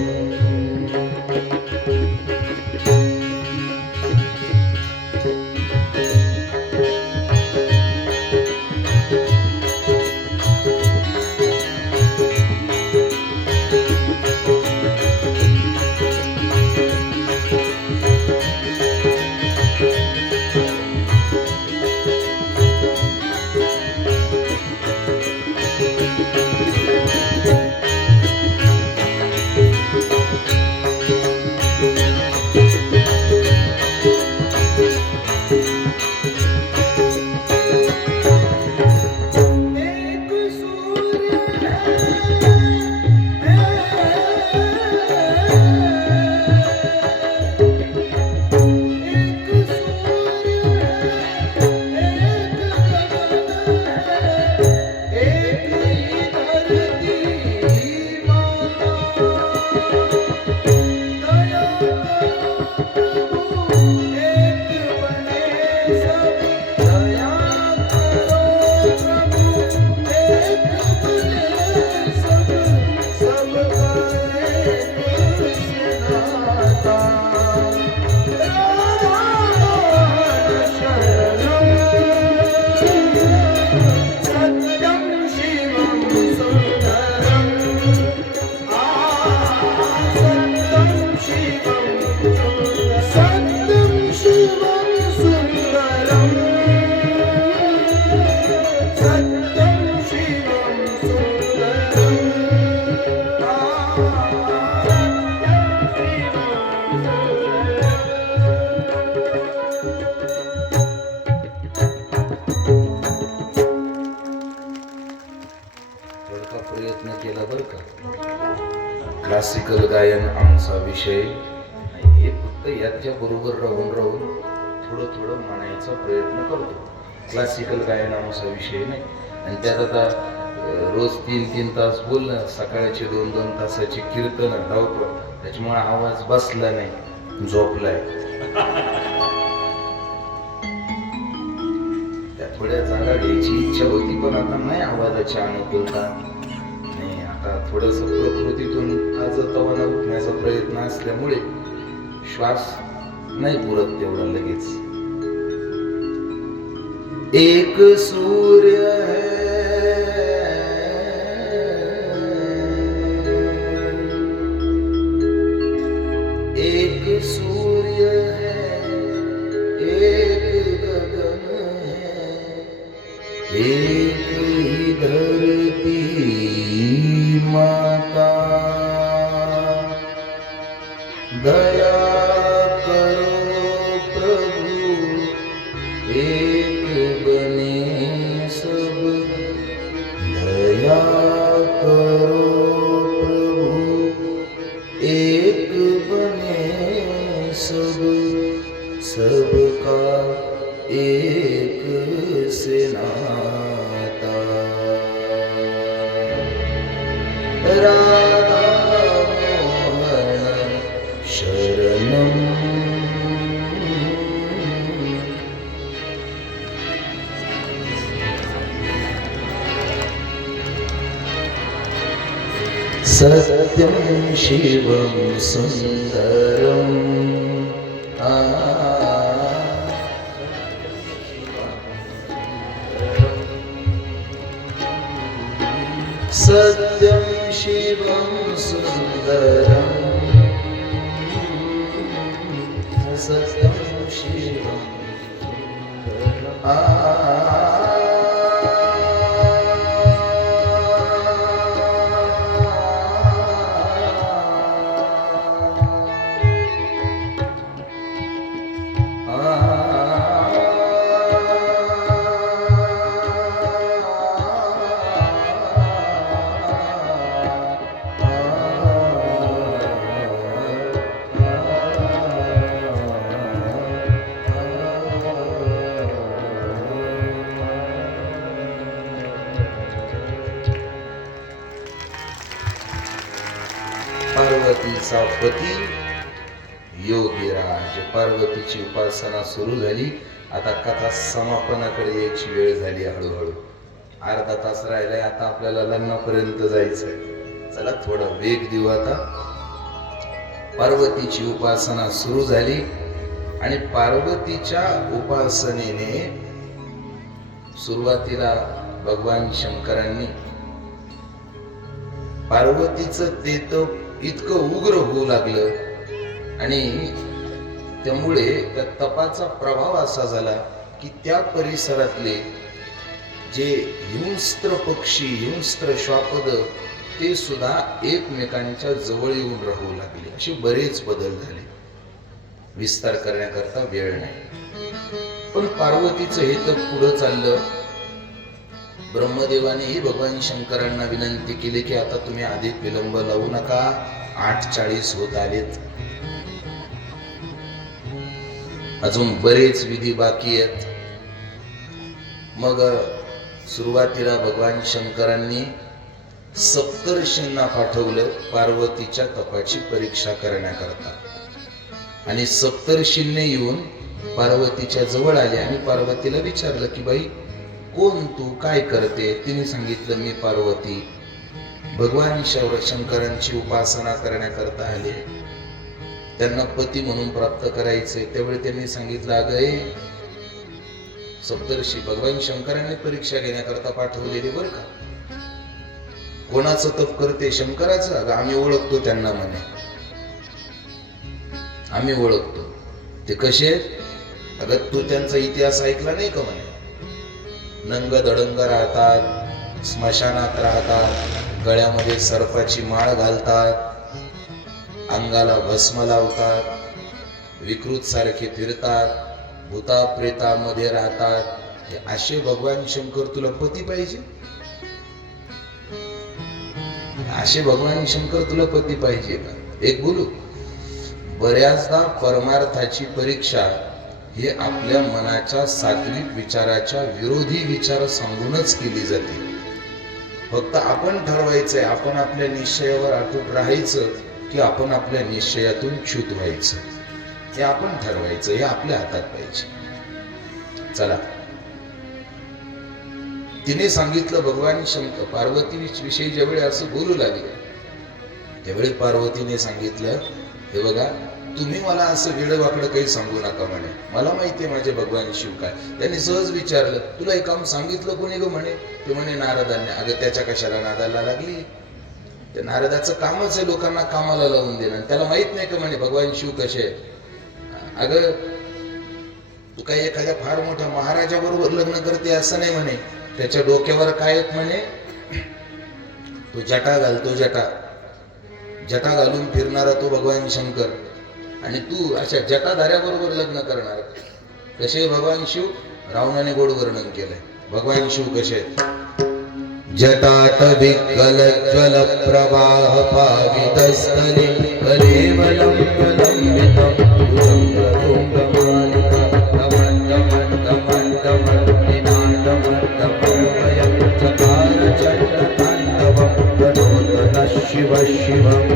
क्लासिकल गायन आमचा विषय नाही. हे फक्त याच्या बरोबर राहून थोडं थोडं म्हणायचा प्रयत्न करतो. क्लासिकल गायन आमचा विषय नाही. आणि त्यात आता रोज 3-3 तास बोलणं, सकाळचे 2-2 तासाची कीर्तन धावतो, त्याच्यामुळे आवाज बसला नाही, झोपलाय. त्या थोड्या जागा घ्यायची इच्छा होती, पण आता नाही आवाजाची अनुकूलता. नाही, आता थोडस प्रकृतीतून ताजतवाना उठण्याचा प्रयत्न असल्यामुळे श्वास नाही पुरत तेवढा लगेच. एक सूर्य है एक सूर्य है, एक गगन है, एक ही धरती माता. दया करो प्रभु, एक बने सब. दया करो प्रभु, एक बने सब. सबका एक से नाता. राधा मोहन शरणम. सत्यं शिवं सुन्दरम्. सत्यं शिवं सुन्दरम्. सत्यं शिवं पार्वतीचा पती योगीराज. पार्वतीची उपासना सुरू झाली. आता कथा समापनाकडे यायची वेळ झाली. हळूहळू अर्धा तास राहिलाय. आता आपल्याला लग्नापर्यंत जायचंय. चला थोडा वेग देऊ. आता पार्वतीची उपासना सुरू झाली आणि पार्वतीच्या उपासनेने सुरुवातीला भगवान शंकरांनी पार्वतीचं तेज इतकं उग्र होऊ लागलं आणि त्यामुळे त्या तपाचा प्रभाव असा झाला की त्या परिसरातले जे हिंस्त्र पक्षी, हिंस्त्र श्वापद, ते सुद्धा एकमेकांच्या जवळ येऊन राहू लागले. असे बरेच बदल झाले. विस्तार करण्याकरता वेळ नाही. पण पार्वतीचं हे तर पुढं चाललं. ब्रह्मदेवानेही भगवान शंकरांना विनंती केली की आता तुम्ही अधिक विलंब लावू नका, 8:40 होत आलेत, अजून बरेच विधी बाकी आहेत. मग सुरुवातीला भगवान शंकरांनी सप्तर्षींना पाठवलं पार्वतीच्या तपाची परीक्षा करण्याकरता. आणि सप्तर्षींनी येऊन पार्वतीच्या जवळ आले आणि पार्वतीला विचारलं की बाई कोण तू, काय करते? तिने सांगितलं मी पार्वती भगवान शंकरांची उपासना करण्याकरता आले, त्यांना पती म्हणून प्राप्त करायचे. त्यावेळी त्यांनी सांगितलं अगं सप्तर्षी भगवान शंकरांनी परीक्षा घेण्याकरता पाठवलेली बरं का. कोणाचं तप करते? शंकराचं. अगं आम्ही ओळखतो त्यांना म्हणे, आम्ही ओळखतो. ते कसे? अगं तू त्यांचा इतिहास ऐकला नाही का म्हणे. नंग दडंग राहतात, स्मशानात राहतात, गळ्यामध्ये सर्पाची माळ घालतात, अंगाला भस्म लावतात, विकृत सारखे फिरतात, भूता प्रेतामध्ये राहतात. हे असे भगवान शंकर तुला पती पाहिजे? असे भगवान शंकर तुला पती पाहिजे का? एक बोलू, बऱ्याचदा परमार्थाची परीक्षा हे आपल्या मनाच्या सात्विक विचाराच्या विरोधी विचार सांगूनच केली जाते. फक्त आपण ठरवायचंय, आपण आपल्या निश्चयावर अटूट राहायचं की आपण आपल्या निश्चयातून च्युत व्हायचं, हे आपण ठरवायचं. हे आपल्या हातात पाहिजे. चला, तिने सांगितलं भगवान शंकर पार्वती विषयी ज्यावेळी असं बोलू लागले त्यावेळी पार्वतीने सांगितलं, हे बघा, तुम्ही मला असं वेडवाकडं काही सांगू नका म्हणे. मला माहितीये माझे भगवान शिव काय. त्यांनी सहज विचारलं, तुला हे काम सांगितलं कोणी ग म्हणे? ते म्हणे नारदांनी. अगं त्याच्या कशाला नादाला लागली? ते नारदाचं कामच आहे लोकांना कामाला लावून देणं. त्याला माहित नाही का म्हणे भगवान शिव कसे आहेत? अगं तू काय एखाद्या फार मोठ्या महाराजा बरोबर लग्न करते असं नाही म्हणे. त्याच्या डोक्यावर काय आहेत म्हणे? तो जटा घालतो, जटा घालून फिरणारा तो भगवान शंकर. आणि तू अशा जटाधाऱ्याबरोबर लग्न करणार. कसे भगवान शिव? रावणाने गोड वर्णन केलंय. भगवान शिव कसे? जटात विकल ज्वल प्रवाह पावितस्थले कलेवलं लंबितं तुंगमालिका निनादमर्दमर्दमर्वयं चकार चण्डताण्डवं गणोतनः शिव शिवम्.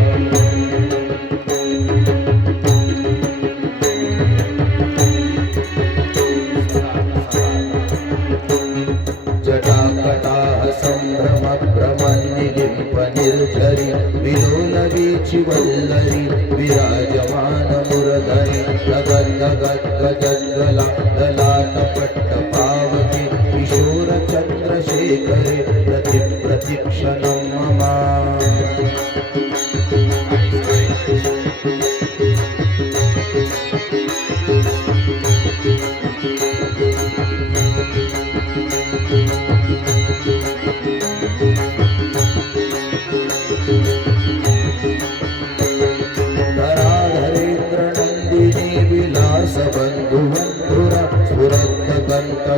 निर्झरी विलोलवीची वल्लरी विराजमान मुरधरी गगद्गगद् गजद्गला ललाटपट्ट पावके किशोर चंद्रशेखरे प्रतिक्षणं मम.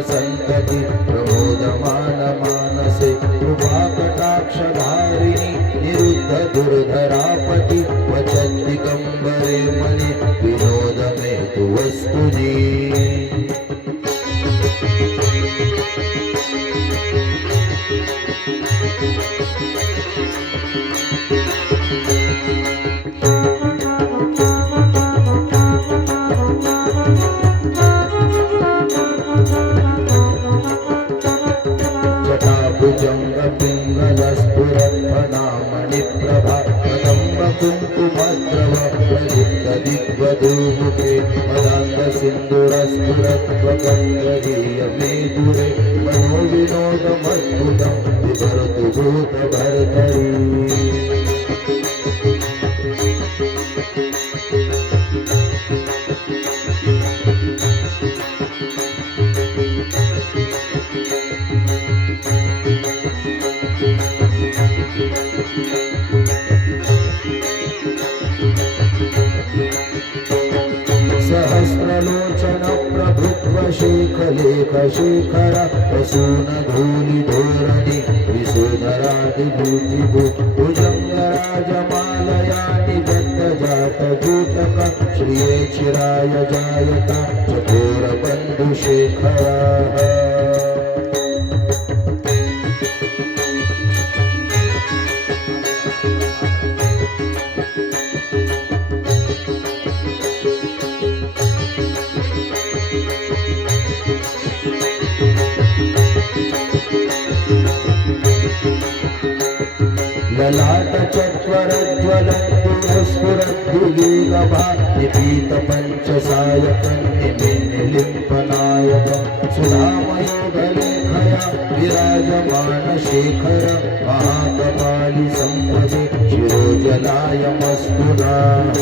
संतति प्रमोदमान मानसे कृपाकटाक्षधारिणी निरुद्ध दुर्धरापति वचन दिगंबरे मणि विनोद मे तु वस्तुजी. कुंकुमद्रव प्रलिप्त दिग्वधूमुखे पदांग सिंदूरस्फुरत्वगन्धरीय मे दूरे मनोविनोदमद्भुतं विभरतु भूतभर्तरी. सहस्रलोचन प्रभुत्व शेखलेख शेखर प्रसून धूलि धोरणि विशोधरादिभूतिभू भुजंगराजमालया निबद्धजात जूटक श्रिये चिराय जायता चकोर बन्धुशेखरः. ललाट चत्वरज्वलन्दुरस्फुरद्दुगीगभा निपीत पंचसायकं निमिन्नलिम्पनायकं सुधामयोगलेखया विराजमान शेखर महाकपाली संपदे शिरोजलायमस्तु नः.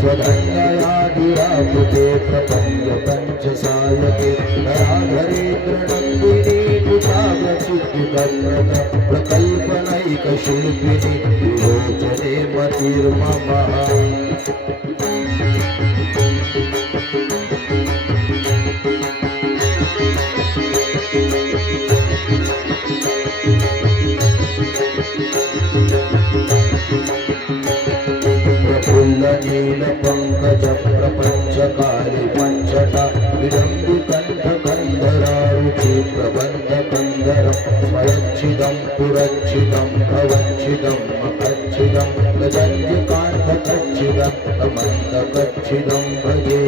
स्वधन्ययाधिरापुते पंचसायके धराधरेन्द्र नंदिनी कुशाग्रचित्तितप्रत प्रकल्पनैकशिल्पिनि विरोचने मतिर्मम नील पंकज प्रपंचकाली पंचटा विडंबि कंठ कंधरारुचि प्रबंध कंधरम स्वयंचिदं पुरच्छिदं भवच्छिदं मखच्छिदं गजंजकांध कच्छिदं अमंत कच्छिदं भजे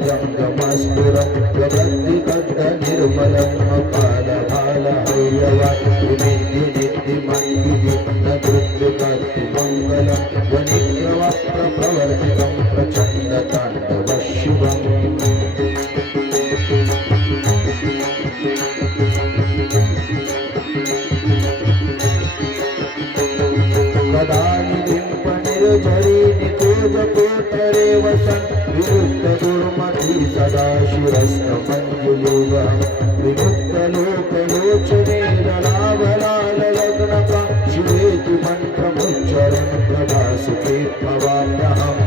भगद्भजङ्गमस्फुरं प्रबद्धिकद्ध निर्मलं कालभालहयवा विनिद्यनिद्यमन्विदिग्धकृत्यकार्तिमङ्गलं वनिग्रवप्रप्रवर्तितं प्रचण्डताण्डवशिवम् निकोजकोटरे वसन् विमुक्तदुर्मति सदा शिरस्तमञ्जुलिवः विमुक्तलोकलोचने ललाभलाललग्नका शिवेति मन्त्रमुच्चरन् प्रभासुके भवाम्यहम्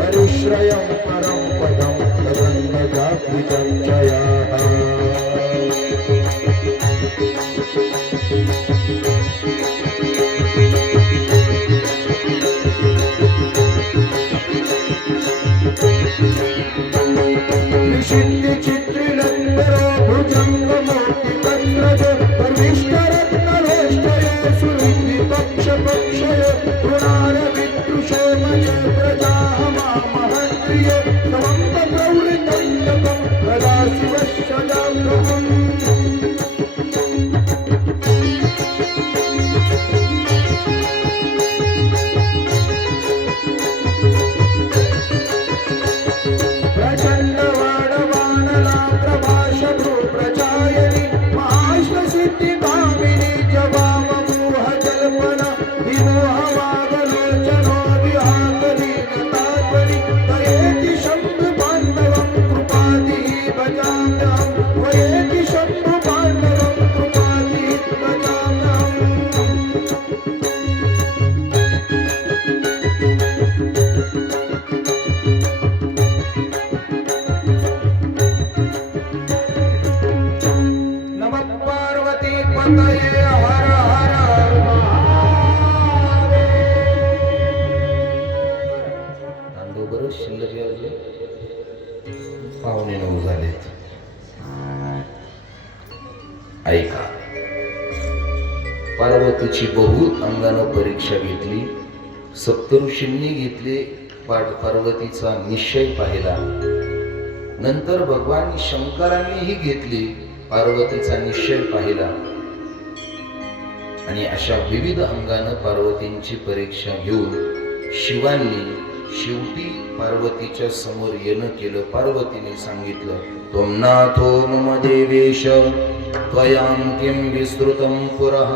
परिश्रयं परं पदं तदन्नजात्वितं जयाः निषिद्धिचित्रिलम्बरो भुजङ्गमूर्तितन्द्रज परमिष्टरत्नलोष्टयो सुहृद्विपक्षपक्षयो तृणारविदृशो मये प्रजाः मामहन्त्रियो समन्तप्रवृतन्दकं कदा शिवश्चजाम्यहम् ऐका, पार्वतीची बहुत अंगानं परीक्षा घेतली. सप्तऋषींनी घेतले पार्वतीचा निश्चय पाहिला. नंतर भगवान शंकरांनीही घेतली पार्वतीचा निश्चय पाहिला. आणि अशा विविध अंगानं पार्वतींची परीक्षा घेऊन शिवांनी शेवटी पार्वतीच्या समोर येणं केलं. पार्वतीने सांगितलं, त्वं नाथो मम देवेश त्वयां किं विस्तृतं पुरः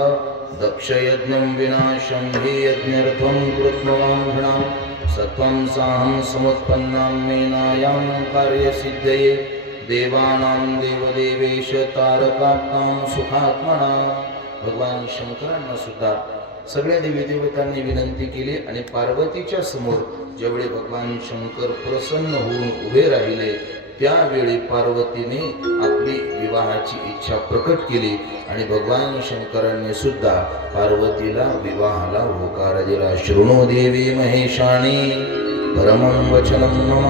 दक्षयज्ञं विनाशं हि यज्ञर्थं कृत्वां सत्वं साहं समुत्पन्नां मेनायां कार्यसिद्धये देवानां देवदेवेश तारकात्मां सुखात्मना. भगवान शंकरांना सुद्धा सगळ्या देवीदेवतांनी विनंती केली आणि पार्वतीच्या समोर जेवढे भगवान शंकर प्रसन्न होऊन उभे राहिले त्यावेळी पार्वतीने आपली विवाहाची इच्छा प्रकट केली आणि भगवान शंकरांनी सुद्धा पार्वतीला विवाहाला होकार दिला. शृणु देवी महेशानी परमं वचनं मम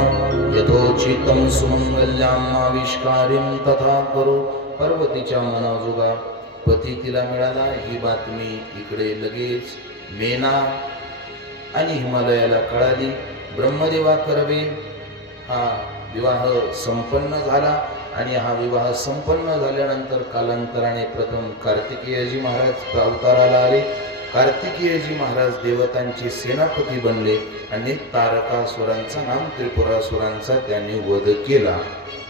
यथोचितं सुमंगल्याम् आविष्कार्यं तथा करो. पार्वतीच्या मनाजोगा पती तिला मिळाला ही बातमी इकडे लगेच मेना आणि हिमालयाला कळाली. ब्रह्मदेवा कर्वे हा विवाह संपन्न झाला आणि हा विवाह संपन्न झाल्यानंतर कालांतराने प्रथम कार्तिकेयजी महाराज अवताराला आले. कार्तिकेयजी महाराज देवतांचे सेनापती बनले आणि तारकासुरांचा नाम त्रिपुरासुरांचा त्यांनी वध केला.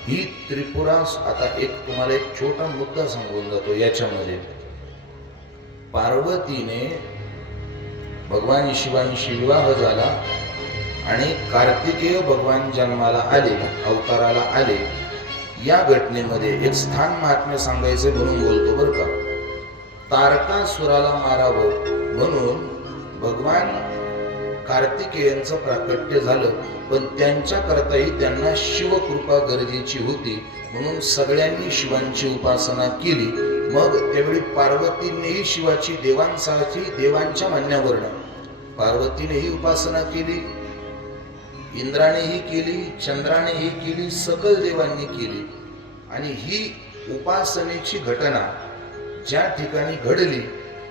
ही त्रिपुरा आता तुम्हाला एक छोटा मुद्दा सांगून जातो. याच्यामध्ये पार्वतीने भगवान शिवांशी विवाह झाला आणि कार्तिकेय भगवान जन्माला आले, अवताराला आले. या घटनेमध्ये एक स्थान महात्म्य सांगायचं म्हणून बोलतो बरं का. तारकासुराला मारावं म्हणून भगवान कार्तिकेयांचं प्राकट्य झालं, पण त्यांच्या करताही त्यांना शिवकृपा गरजेची होती म्हणून सगळ्यांनी शिवांची उपासना केली. मग त्यावेळी पार्वतीनेही शिवाची देवांच्या म्हणण्यावरनं पार्वतीनेही उपासना केली, इंद्रानेही केली, चंद्रानेही केली, सकल देवांनी केली. आणि ही उपासनेची घटना ज्या ठिकाणी घडली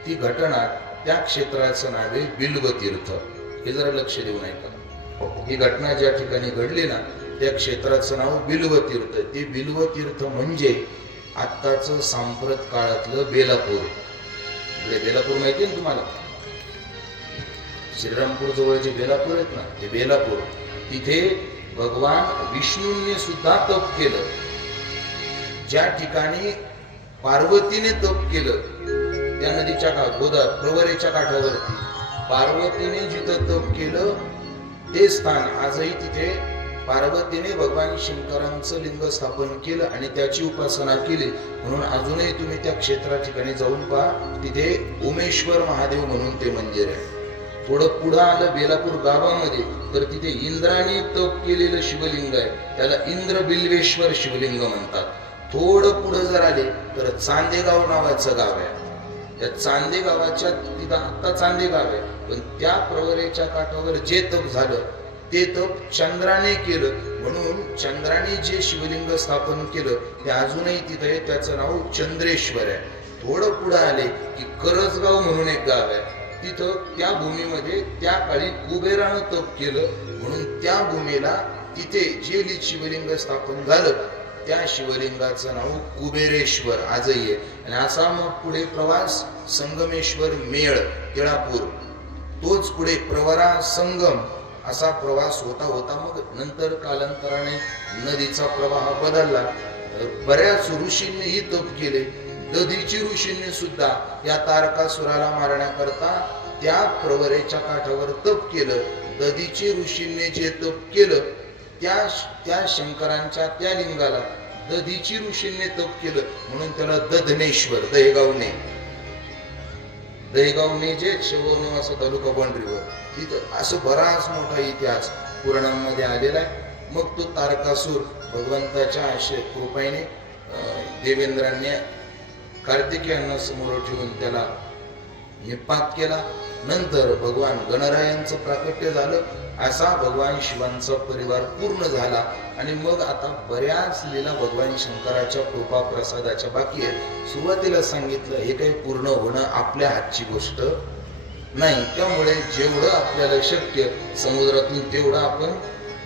ती घटना त्या क्षेत्राचं नाव आहे बिल्वतीर्थ. हे जरा लक्ष देऊन ऐका. ही घटना ज्या ठिकाणी घडली ना त्या क्षेत्राचं नाव बिल्वतीर्थ. ते बिल्वतीर्थ म्हणजे आत्ताचं सांप्रत काळातलं बेलापूर. बेलापूर माहिती ना तुम्हाला, श्रीरामपूर जवळचे बेलापूर आहेत ना, ते बेलापूर. तिथे भगवान विष्णूंनी सुद्धा तप केलं. ज्या ठिकाणी पार्वतीने तप केलं त्या नदीच्या प्रवरेच्या काठावरती पार्वतीने जिथं तप केलं ते स्थान आजही तिथे पार्वतीने भगवान शंकरांचं लिंग स्थापन केलं आणि त्याची उपासना केली. म्हणून अजूनही तुम्ही त्या क्षेत्रा ठिकाणी जाऊन पहा, तिथे उमेश्वर महादेव म्हणून ते मंदिर आहे. थोडं पुढं आलं बेलापूर गावामध्ये तर तिथे इंद्राने तप केलेलं शिवलिंग आहे, त्याला इंद्र बिल्वेश्वर शिवलिंग म्हणतात. थोडं पुढं जर आले तर चांदेगाव नावाचं गाव आहे. त्या चांदे गावाच्या तिथं आता चांदे गाव आहे, पण त्या प्रवरेच्या काठावर जे तप झालं ते तप चंद्राने केलं म्हणून चंद्राने जे शिवलिंग स्थापन केलं ते अजूनही तिथे आहे. त्याचं नाव चंद्रेश्वर आहे. थोडं पुढे आले की करजगाव म्हणून एक गाव आहे. तिथं त्या भूमीमध्ये त्या काळी कुबेरानं तप केलं म्हणून त्या भूमीला तिथे जे शिवलिंग स्थापन झालं त्या शिवलिंगाचं नाव कुबेरेश्वर आजही आहे. आणि असा मग पुढे प्रवास संगमेश्वर मेळ केळापूर, तोच पुढे प्रवरा संगम असा प्रवास होता होता मग नंतर कालांतराने नदीचा प्रवाह बदलला. बऱ्याच ऋषींनीही तप केले. दधीची ऋषींनी सुद्धा या तारकासुराला मारण्याकरता त्या प्रवरेच्या काठावर तप केलं. दधीची ऋषींनी जे तप केलं त्या शंकरांच्या त्या लिंगाला दधीची ऋषींनी तप केलं म्हणून त्याला दधनेश्वर, दहेगावने जे शेवगाव तालुका बांड्रीवर तिथं असं बराच मोठा इतिहास पुराणांमध्ये आलेला आहे. मग तो तारकासूर भगवंताच्या कृपेने देवेंद्रांनी कार्तिकेयांना समोर ठेवून त्याला निपात केला. नंतर भगवान गणरायांचं प्राकट्य झालं. असा भगवान शिवांचा परिवार पूर्ण झाला आणि मग आता बऱ्याच लीला भगवान शंकराच्या कृपा प्रसादाच्या बाकी आहेत. सुरुवातीला सांगितलं हे काही पूर्ण होणं आपल्या हातची गोष्ट नाही, त्यामुळे जेवढं आपल्याला शक्य समुद्रातून तेवढं आपण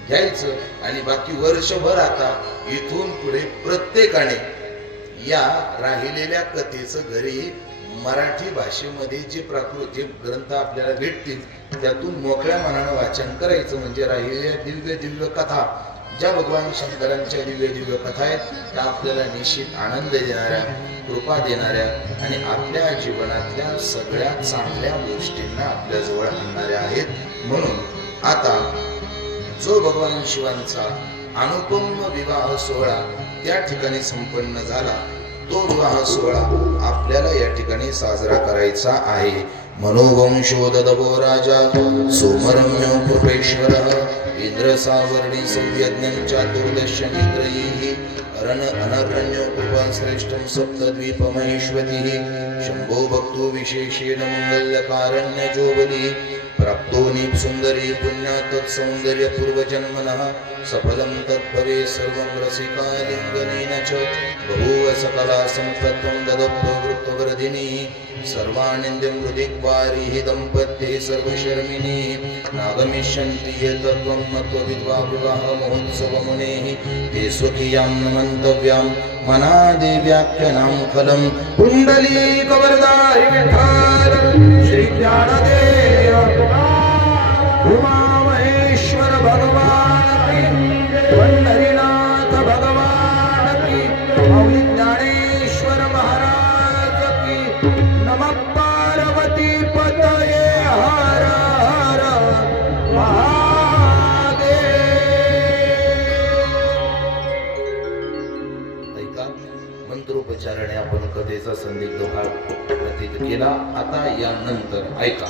घ्यायचं आणि बाकी वर्षभर आता इथून पुढे प्रत्येकाने या राहिलेल्या कथेचं घरी मराठी भाषेमध्ये जे प्राकृत ग्रंथ आपल्याला भेटतील त्यातून मोकळ्या मनानं वाचन करायचं. म्हणजे राहिलेल्या दिव्य दिव्य कथा ज्या भगवान शंकरांच्या दिव्य दिव्य कथा आहेत त्या आपल्याला निश्चित आनंद देणाऱ्या, कृपा देणाऱ्या आणि आपल्या जीवनातल्या सगळ्या चांगल्या गोष्टींना आपल्या जवळ आणणाऱ्या आहेत. म्हणून आता जो भगवान शिवांचा अनुपम विवाह सोहळा त्या ठिकाणी संपन्न झाला तो विवाह सोहळा आपल्याला या ठिकाणी साजरा करायचा आहे. मनोवंशोददभो राजा सोमरम्यो कृपेश्वरः इंद्र सावर्णी संयज्ञं चातुर्दश मित्रैः अरण अनरण्यो कृपा श्रेष्ठं सप्तद्वीपमहेश्वतिः शंभो भक्तो विशेषेण मंगलकारण्यजो बली प्राप्तोनि सुंदरी पुण्या तत्सौंदर्य पूर्वजन्मनः सफलं तद्भवे सर्वं रसिकालिङ्गनेन च बभूव सकला सम्पत्त्वं ददभ्यो वृत्तवर्धिनी सर्वानिन्द्यं हृदिक्वारिः दम्पत्ये सर्वशर्मिणी नागमिष्यन्ति ये तत्त्वं मत्वा विद्वा विवाहमहोत्सवमुनेः ते स्वकीयां नमन्तव्यां मनादेव्याख्यनां फलं पुण्डलीकवरदारि विठ्ठल श्री ज्ञानदेव उमामहेश्वर भगवान की पंढरीनाथ भगवान की मौली ज्ञानेश्वर महाराज की नमः पार्वती पतये हर हर महादेव. ऐका, मंत्रोपचाराने आपण कथेचा संदिग्ध भाग व्यतीत केला. आता यानंतर ऐका